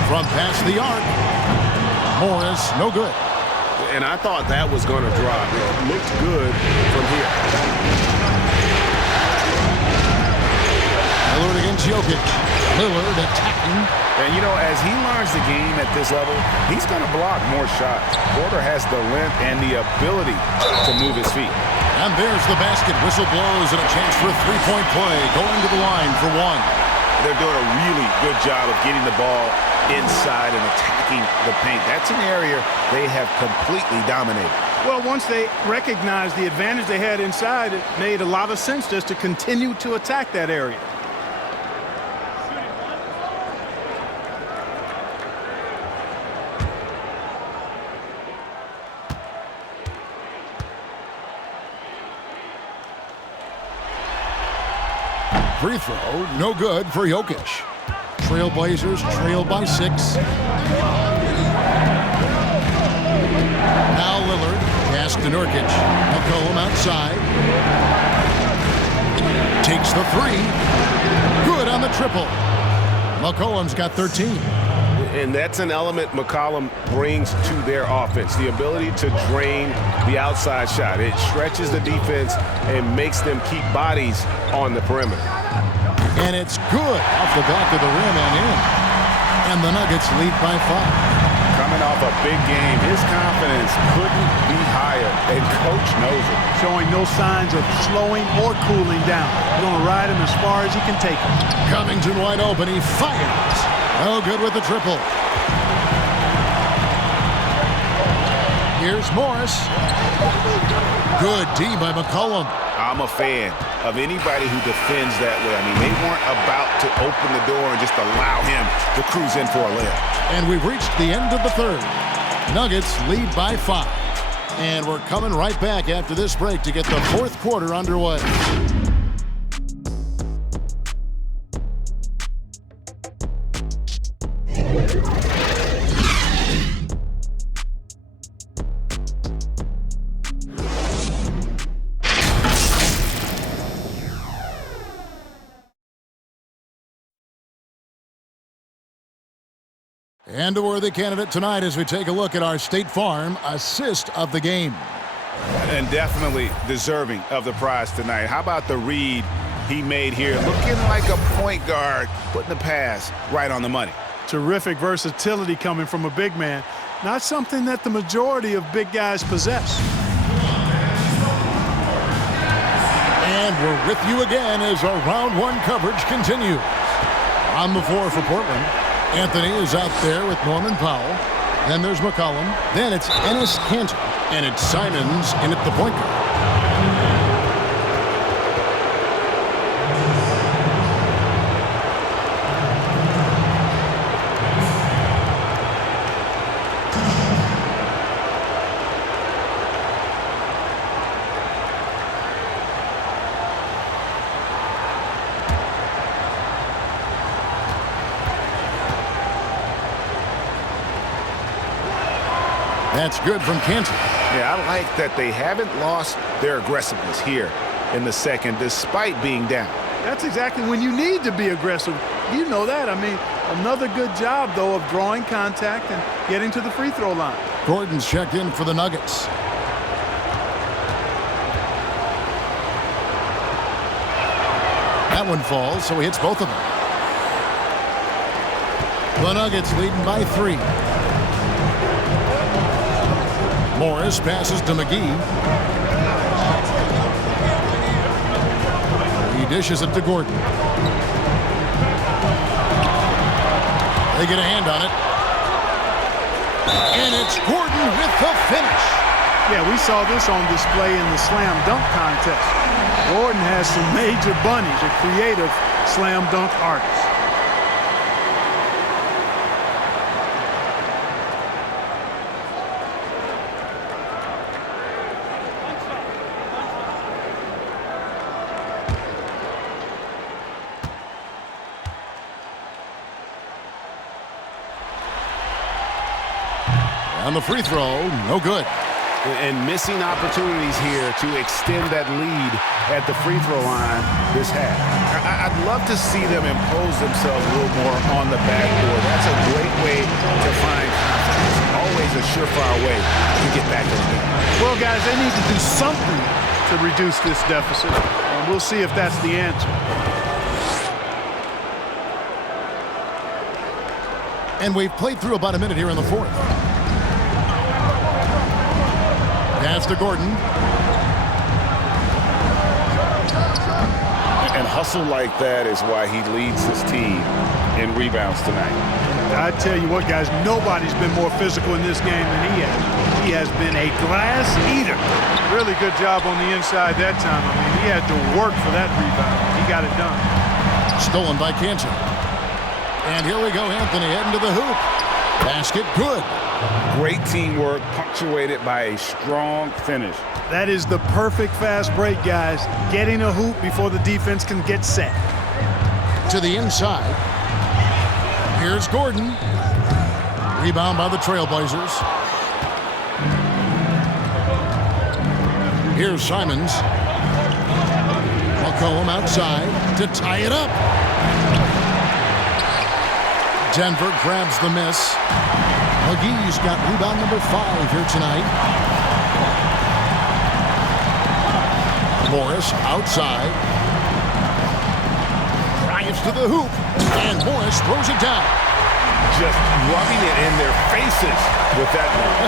from past the arc. Morris, no good. And I thought that was going to drop. It looked good from here. Lillard against Jokic. Lillard attacking. And, you know, as he learns the game at this level, he's going to block more shots. Porter has the length and the ability to move his feet. And there's the basket. Whistle blows and a chance for a three-point play. Going to the line for one. They're doing a really good job of getting the ball inside and attacking the paint. That's an area they have completely dominated. Well, once they recognized the advantage they had inside, it made a lot of sense just to continue to attack that area. Free throw, no good for Jokic. Trailblazers trail by 6. Now Lillard, pass to Nurkic. McCollum outside. Takes the 3. Good on the triple. McCollum's got 13. And that's an element McCollum brings to their offense, the ability to drain the outside shot. It stretches the defense and makes them keep bodies on the perimeter. And it's good off the back of the rim and in. And the Nuggets lead by 5. Coming off a big game, his confidence couldn't be higher, and Coach knows it. Showing no signs of slowing or cooling down. He's going to ride him as far as he can take him. Covington wide open, he fires. No good with the triple. Here's Morris. Good D by McCollum. I'm a fan of anybody who defends that way. I mean, they weren't about to open the door and just allow him to cruise in for a layup. And we've reached the end of the third. Nuggets lead by 5. And we're coming right back after this break to get the fourth quarter underway. And a worthy candidate tonight as we take a look at our State Farm assist of the game. And definitely deserving of the prize tonight. How about the read he made here? Looking like a point guard, putting the pass right on the money. Terrific versatility coming from a big man. Not something that the majority of big guys possess. And we're with you again as our round one coverage continues. On the floor for Portland, Anthony is out there with Norman Powell. Then there's McCollum. Then it's Enes Kanter. And it's Simons in at the point guard. That's good from Kanter. Yeah, I like that they haven't lost their aggressiveness here in the second despite being down. That's exactly when you need to be aggressive. You know that. I mean, another good job, though, of drawing contact and getting to the free throw line. Gordon's checked in for the Nuggets. That one falls, so he hits both of them. The Nuggets leading by 3. Morris passes to McGee. He dishes it to Gordon. They get a hand on it. And it's Gordon with the finish. Yeah, we saw this on display in the slam dunk contest. Gordon has some major bunnies, a creative slam dunk artist. On the free throw, no good. And missing opportunities here to extend that lead at the free throw line this half. I'd love to see them impose themselves a little more on the backboard. That's a great way to find confidence. Always a surefire way to get back in the game. Well, guys, they need to do something to reduce this deficit. And we'll see if that's the answer. And we've played through about a minute here in the fourth. Pass to Gordon. And hustle like that is why he leads his team in rebounds tonight. I tell you what, guys, nobody's been more physical in this game than he has. He has been a glass eater. Really good job on the inside that time. I mean, he had to work for that rebound. He got it done. Stolen by Kanter. And here we go, Anthony heading to the hoop. Basket good. Great teamwork, punctuated by a strong finish. That is the perfect fast break, guys. Getting a hoop before the defense can get set. To the inside. Here's Gordon. Rebound by the Trailblazers. Here's Simons. McCollum outside to tie it up. Denver grabs the miss. McGee's got rebound number 5 here tonight. Morris outside. Drives to the hoop. And Morris throws it down. Just rubbing it in their faces with that one.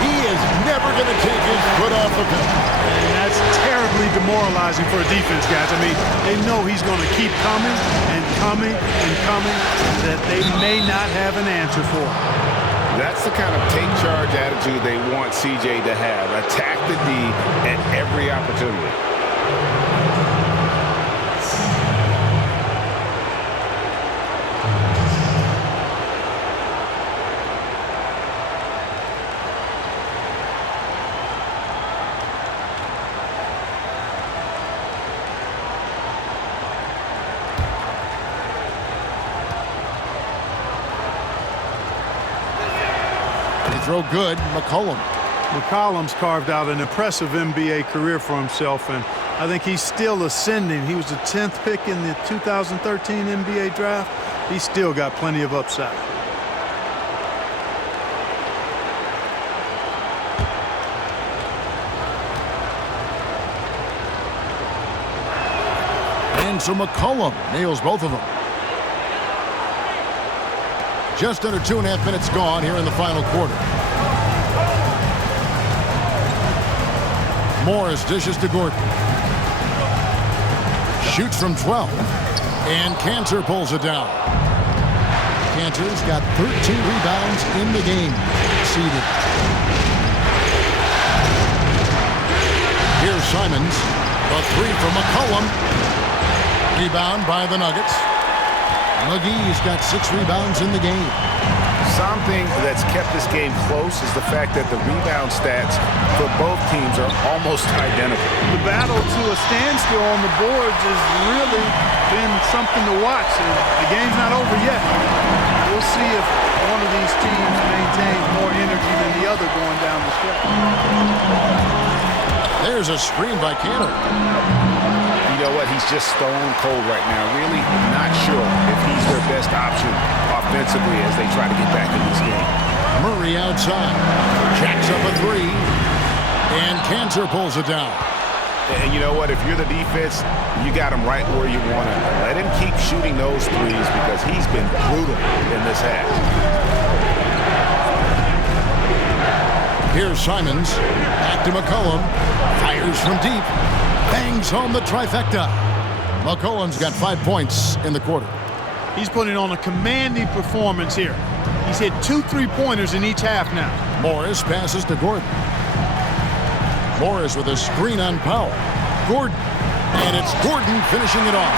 He is never going to take his foot off the pedal. And that's terribly demoralizing for a defense, guys. I mean, they know he's going to keep coming and coming and coming that they may not have an answer for. That's the kind of take charge attitude they want CJ to have. Attack the D at every opportunity. Throw good, McCollum. McCollum's carved out an impressive NBA career for himself, and I think he's still ascending. He was the 10th pick in the 2013 NBA draft. He's still got plenty of upside. Spencer McCollum nails both of them. Just under 2.5 minutes gone here in the final quarter. Morris dishes to Gordon. Shoots from 12. And Cantor pulls it down. Cantor's got 13 rebounds in the game. Seeded. Here's Simons. A three from McCollum. Rebound by the Nuggets. McGee's got 6 rebounds in the game. Something that's kept this game close is the fact that the rebound stats for both teams are almost identical. The battle to a standstill on the boards has really been something to watch. The game's not over yet. We'll see if one of these teams maintains more energy than the other going down the stretch. There's a screen by Cantor. You know what? He's just stone cold right now. Really not sure if he's their best option offensively as they try to get back in this game. Murray outside. Jacks up a three. And Cantor pulls it down. And you know what? If you're the defense, you got him right where you want him. Let him keep shooting those threes because he's been brutal in this half. Here's Simons. Back to McCollum. Fires from deep. Bangs home the trifecta. McCollum's got 5 points in the quarter. He's putting on a commanding performance here. He's hit 2 3-pointers in each half now. Morris passes to Gordon. Morris with a screen on Powell. Gordon. And it's Gordon finishing it off.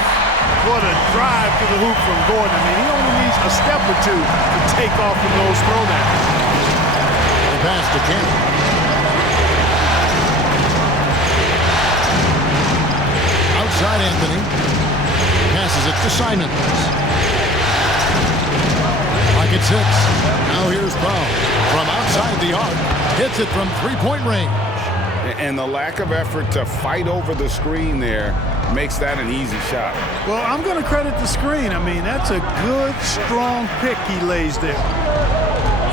What a drive to the hoop from Gordon. I mean, he only needs a step or two to take off from those throwdowns. The pass to Cantor. Outside Anthony. Passes it to Simons. Pocket 6. Now here's Powell. From outside the arc. Hits it from 3-point range. And the lack of effort to fight over the screen there makes that an easy shot. Well, I'm going to credit the screen. I mean, that's a good, strong pick he lays there.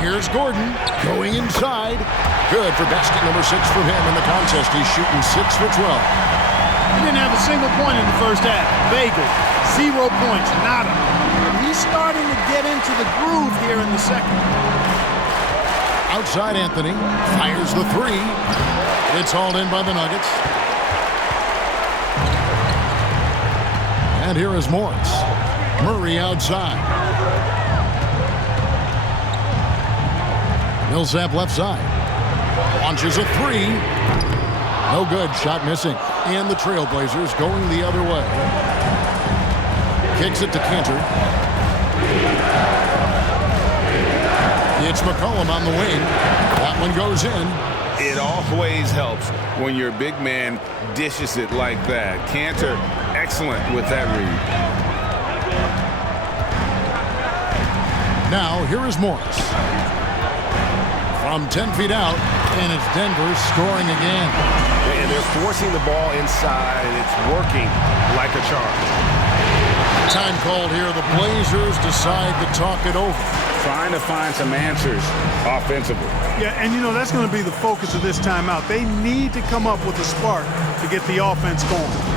Here's Gordon going inside. Good for basket number 6 from him in the contest. He's shooting 6 for 12. He didn't have a single point in the first half. Bagel, 0 points, nada. And he's starting to get into the groove here in the second. Outside Anthony fires the 3. It's hauled in by the Nuggets. And here is Morris. Murray outside. Millsap left side. Launches a 3. No good. Shot missing. And the Trailblazers going the other way. Kicks it to Cantor. It's McCollum on the wing. That one goes in. It always helps when your big man dishes it like that. Cantor, excellent with that read. Now, here is Morris. From 10 feet out, and it's Denver scoring again. And they're forcing the ball inside, and it's working like a charm. Time called here. The Blazers decide to talk it over. Trying to find some answers offensively. Yeah, and you know, that's going to be the focus of this timeout. They need to come up with a spark to get the offense going.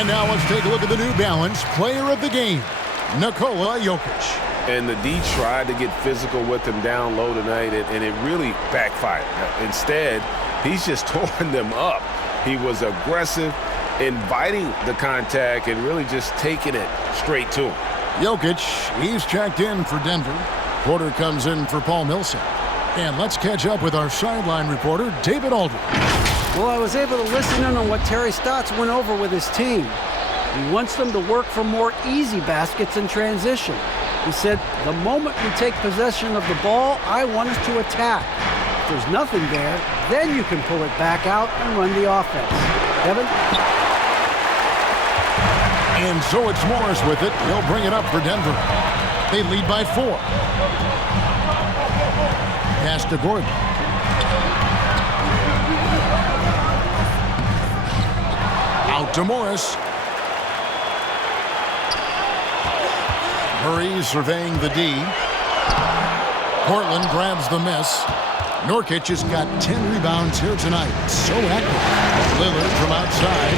And now let's take a look at the New Balance player of the game, Nikola Jokic. And the D tried to get physical with him down low tonight, and it really backfired. Instead, he's just torn them up. He was aggressive, inviting the contact, and really just taking it straight to him. Jokic, he's checked in for Denver. Porter comes in for Paul Millsap. And let's catch up with our sideline reporter, David Aldridge. Well, I was able to listen in on what Terry Stotts went over with his team. He wants them to work for more easy baskets in transition. He said, the moment we take possession of the ball, I want us to attack. If there's nothing there, then you can pull it back out and run the offense. Kevin? And so it's Morris with it. He'll bring it up for Denver. They lead by 4. Pass to Gordon. Out to Morris. Murray surveying the D. Portland grabs the miss. Nurkic has got 10 rebounds here tonight. So active. Lillard from outside.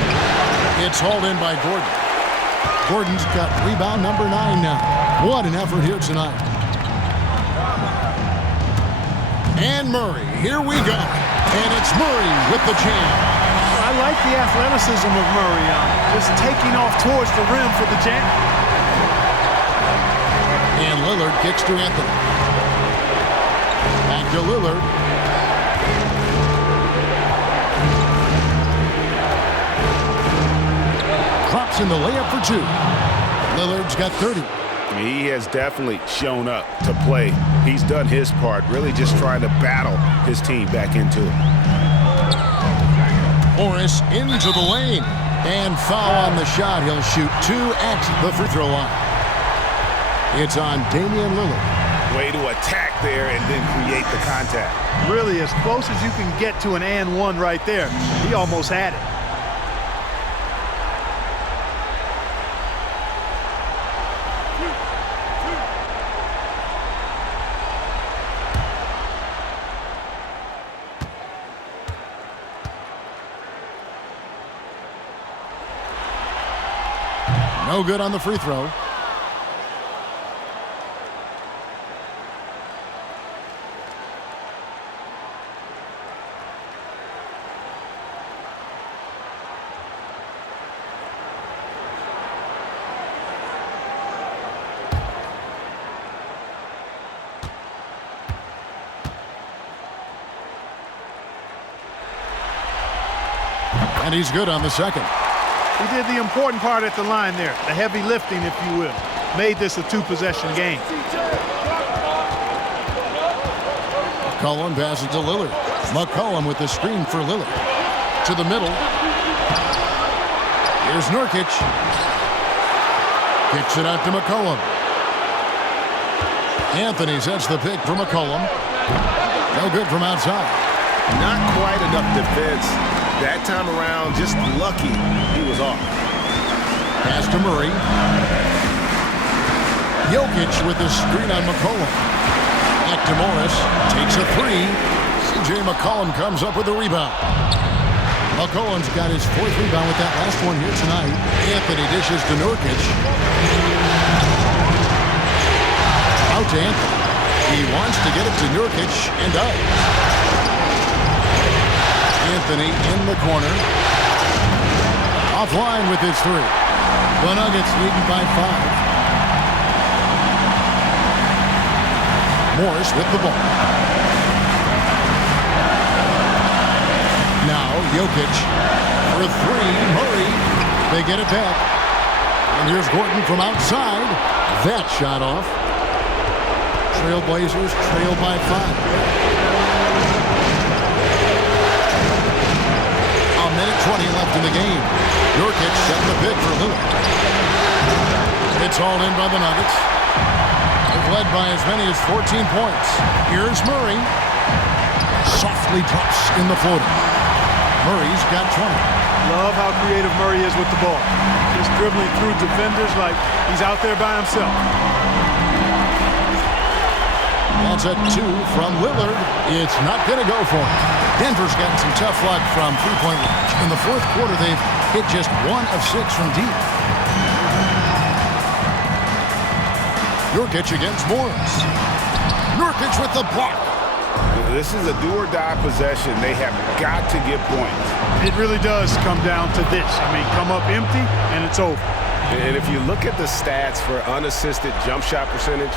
It's hauled in by Gordon. Gordon's got rebound number 9 now. What an effort here tonight. And Murray, here we go. And it's Murray with the jam. I like the athleticism of Murray. Just taking off towards the rim for the jam. And Lillard kicks to Anthony. Back to Lillard. Drops in the layup for 2. Lillard's got 30. He has definitely shown up to play. He's done his part, really just trying to battle his team back into it. Morris into the lane. And foul on the shot. He'll shoot 2 at the free throw line. It's on Damian Lillard. Way to attack there and then create the contact. Really as close as you can get to an and one right there. He almost had it. No good on the free throw. And he's good on the second. He did the important part at the line there, the heavy lifting, if you will. Made this a 2-possession game. McCollum passes to Lillard. McCollum with the screen for Lillard. To the middle. Here's Nurkic. Kicks it out to McCollum. Anthony sets the pick for McCollum. No good from outside. Not quite enough defense. That time around, just lucky he was off. Pass to Murray. Jokic with the screen on McCollum. Back to Morris. Takes a 3. C.J. McCollum comes up with the rebound. McCollum's got his 4th rebound with that last one here tonight. Anthony dishes to Nurkic. Out to Anthony. He wants to get it to Nurkic and does. Anthony in the corner. Offline with his 3. The Nuggets leading by 5. Morris with the ball. Now Jokic for 3. Murray. They get it back. And here's Gordon from outside. That shot off. Trailblazers trail by 5. 1:20 left in the game. Nurkic setting the pick for Lillard. It's hauled in by the Nuggets. They've led by as many as 14 points. Here's Murray. Softly drops in the floater. Murray's got 20. Love how creative Murray is with the ball. Just dribbling through defenders like he's out there by himself. That's a 2 from Lillard. It's not going to go for him. Denver's gotten some tough luck from three-point range. In the fourth quarter, they've hit just 1 of 6 from deep. Nurkic against Morris. Nurkic with the block. This is a do-or-die possession. They have got to get points. It really does come down to this. I mean, come up empty, and it's over. And if you look at the stats for unassisted jump shot percentage,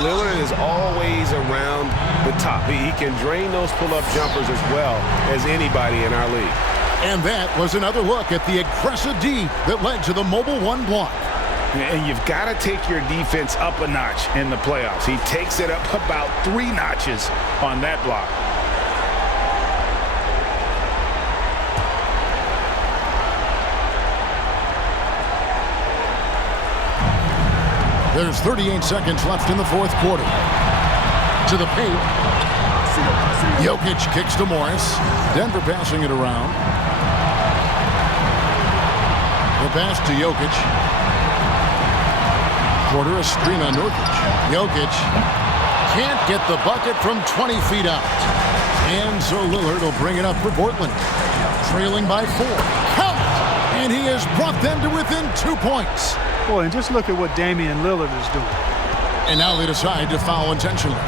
Lillard is always around the top. He can drain those pull-up jumpers as well as anybody in our league. And that was another look at the aggressive D that led to the mobile 1 block. And you've got to take your defense up a notch in the playoffs. He takes it up about 3 notches on that block. There's 38 seconds left in the fourth quarter. To the paint. Jokic kicks to Morris. Denver passing it around. The pass to Jokic. Quarter a screen on Nurkic. Jokic can't get the bucket from 20 feet out. And so Lillard will bring it up for Portland. Trailing by 4. Count! And he has brought them to within 2 points. Boy, and just look at what Damian Lillard is doing. And now they decide to foul intentionally.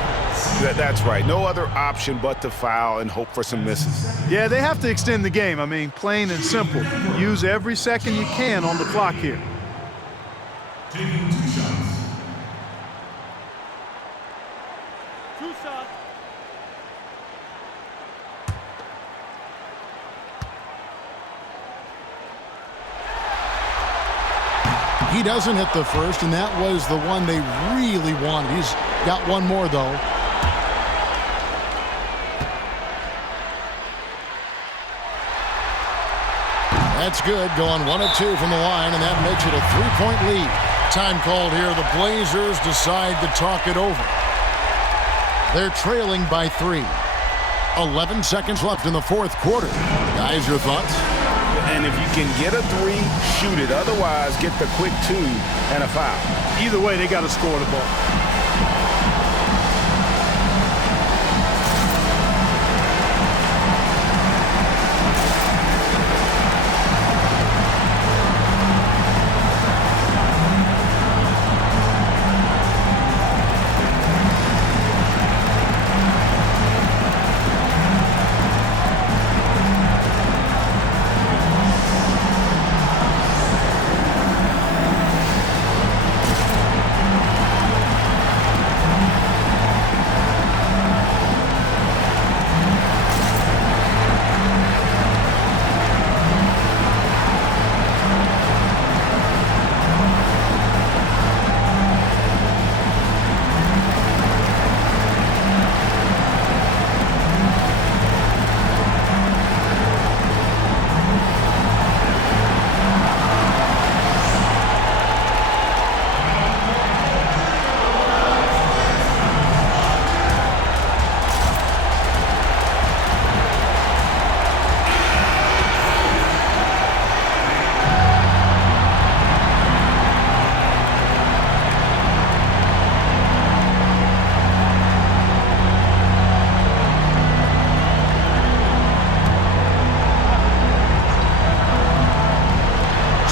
That's right. No other option but to foul and hope for some misses. Yeah, they have to extend the game. I mean, plain and simple. Use every second you can on the clock here. Taking 2 shots. 2 shots. He doesn't hit the first, and that was the one they really wanted. He's got one more, though. That's good, going 1 of 2 from the line, and that makes it a 3-point lead. Time called here. The Blazers decide to talk it over. They're trailing by 3. 11 seconds left in the fourth quarter. Guys, your thoughts? And if you can get a 3, shoot it. Otherwise, get the quick 2 and a foul. Either way, they got to score the ball.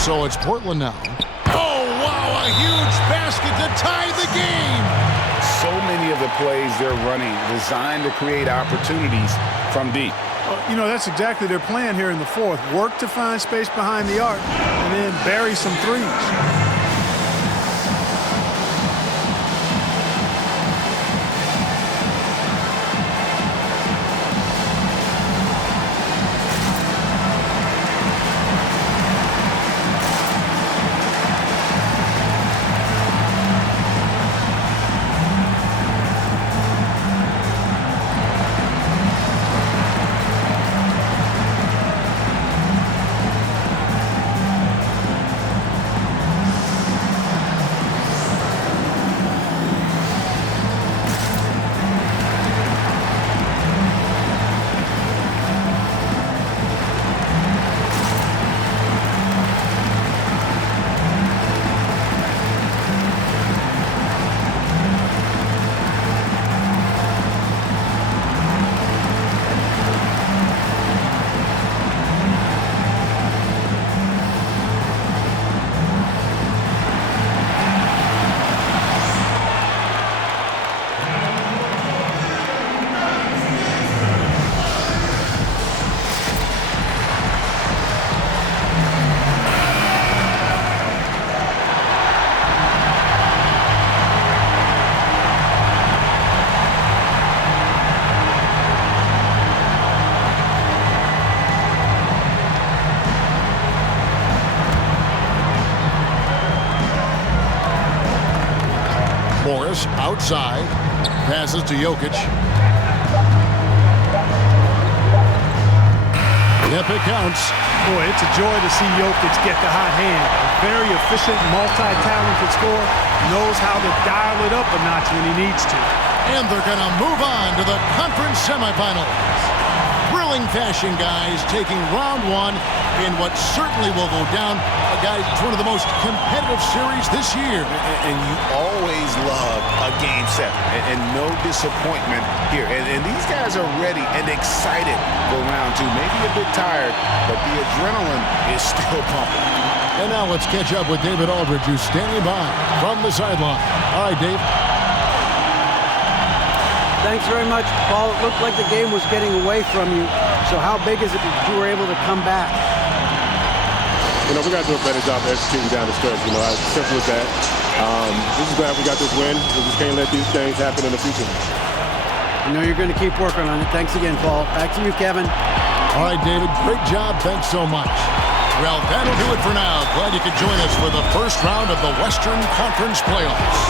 So it's Portland now. Oh, wow, a huge basket to tie the game. So many of the plays they're running designed to create opportunities from deep. You know, that's exactly their plan here in the fourth. Work to find space behind the arc and then bury some threes. Outside. Passes to Jokic. Yep, it counts. Boy, it's a joy to see Jokic get the hot hand. A very efficient, multi-talented scorer. Knows how to dial it up a notch when he needs to. And they're going to move on to the conference semifinals. Thrilling fashion, guys, taking round one in what certainly will go down. Guys, it's one of the most competitive series this year. And you always love a game 7 and no disappointment here. And these guys are ready and excited for round 2. Maybe a bit tired, but the adrenaline is still pumping. And now let's catch up with David Aldridge, who's standing by from the sideline. All right, Dave. Thanks very much, Paul. It looked like the game was getting away from you. So how big is it that you were able to come back? We got to do a better job executing down the stretch. As simple as that. This is glad we got this win. We just can't let these things happen in the future. I know you're going to keep working on it. Thanks again, Paul. Back to you, Kevin. All right, David. Great job. Thanks so much. Well, that'll do it for now. Glad you could join us for the first round of the Western Conference playoffs.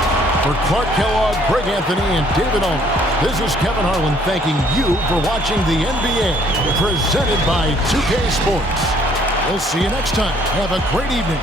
For Clark Kellogg, Greg Anthony, and David Owen, this is Kevin Harlan thanking you for watching the NBA, presented by 2K Sports. We'll see you next time. Have a great evening.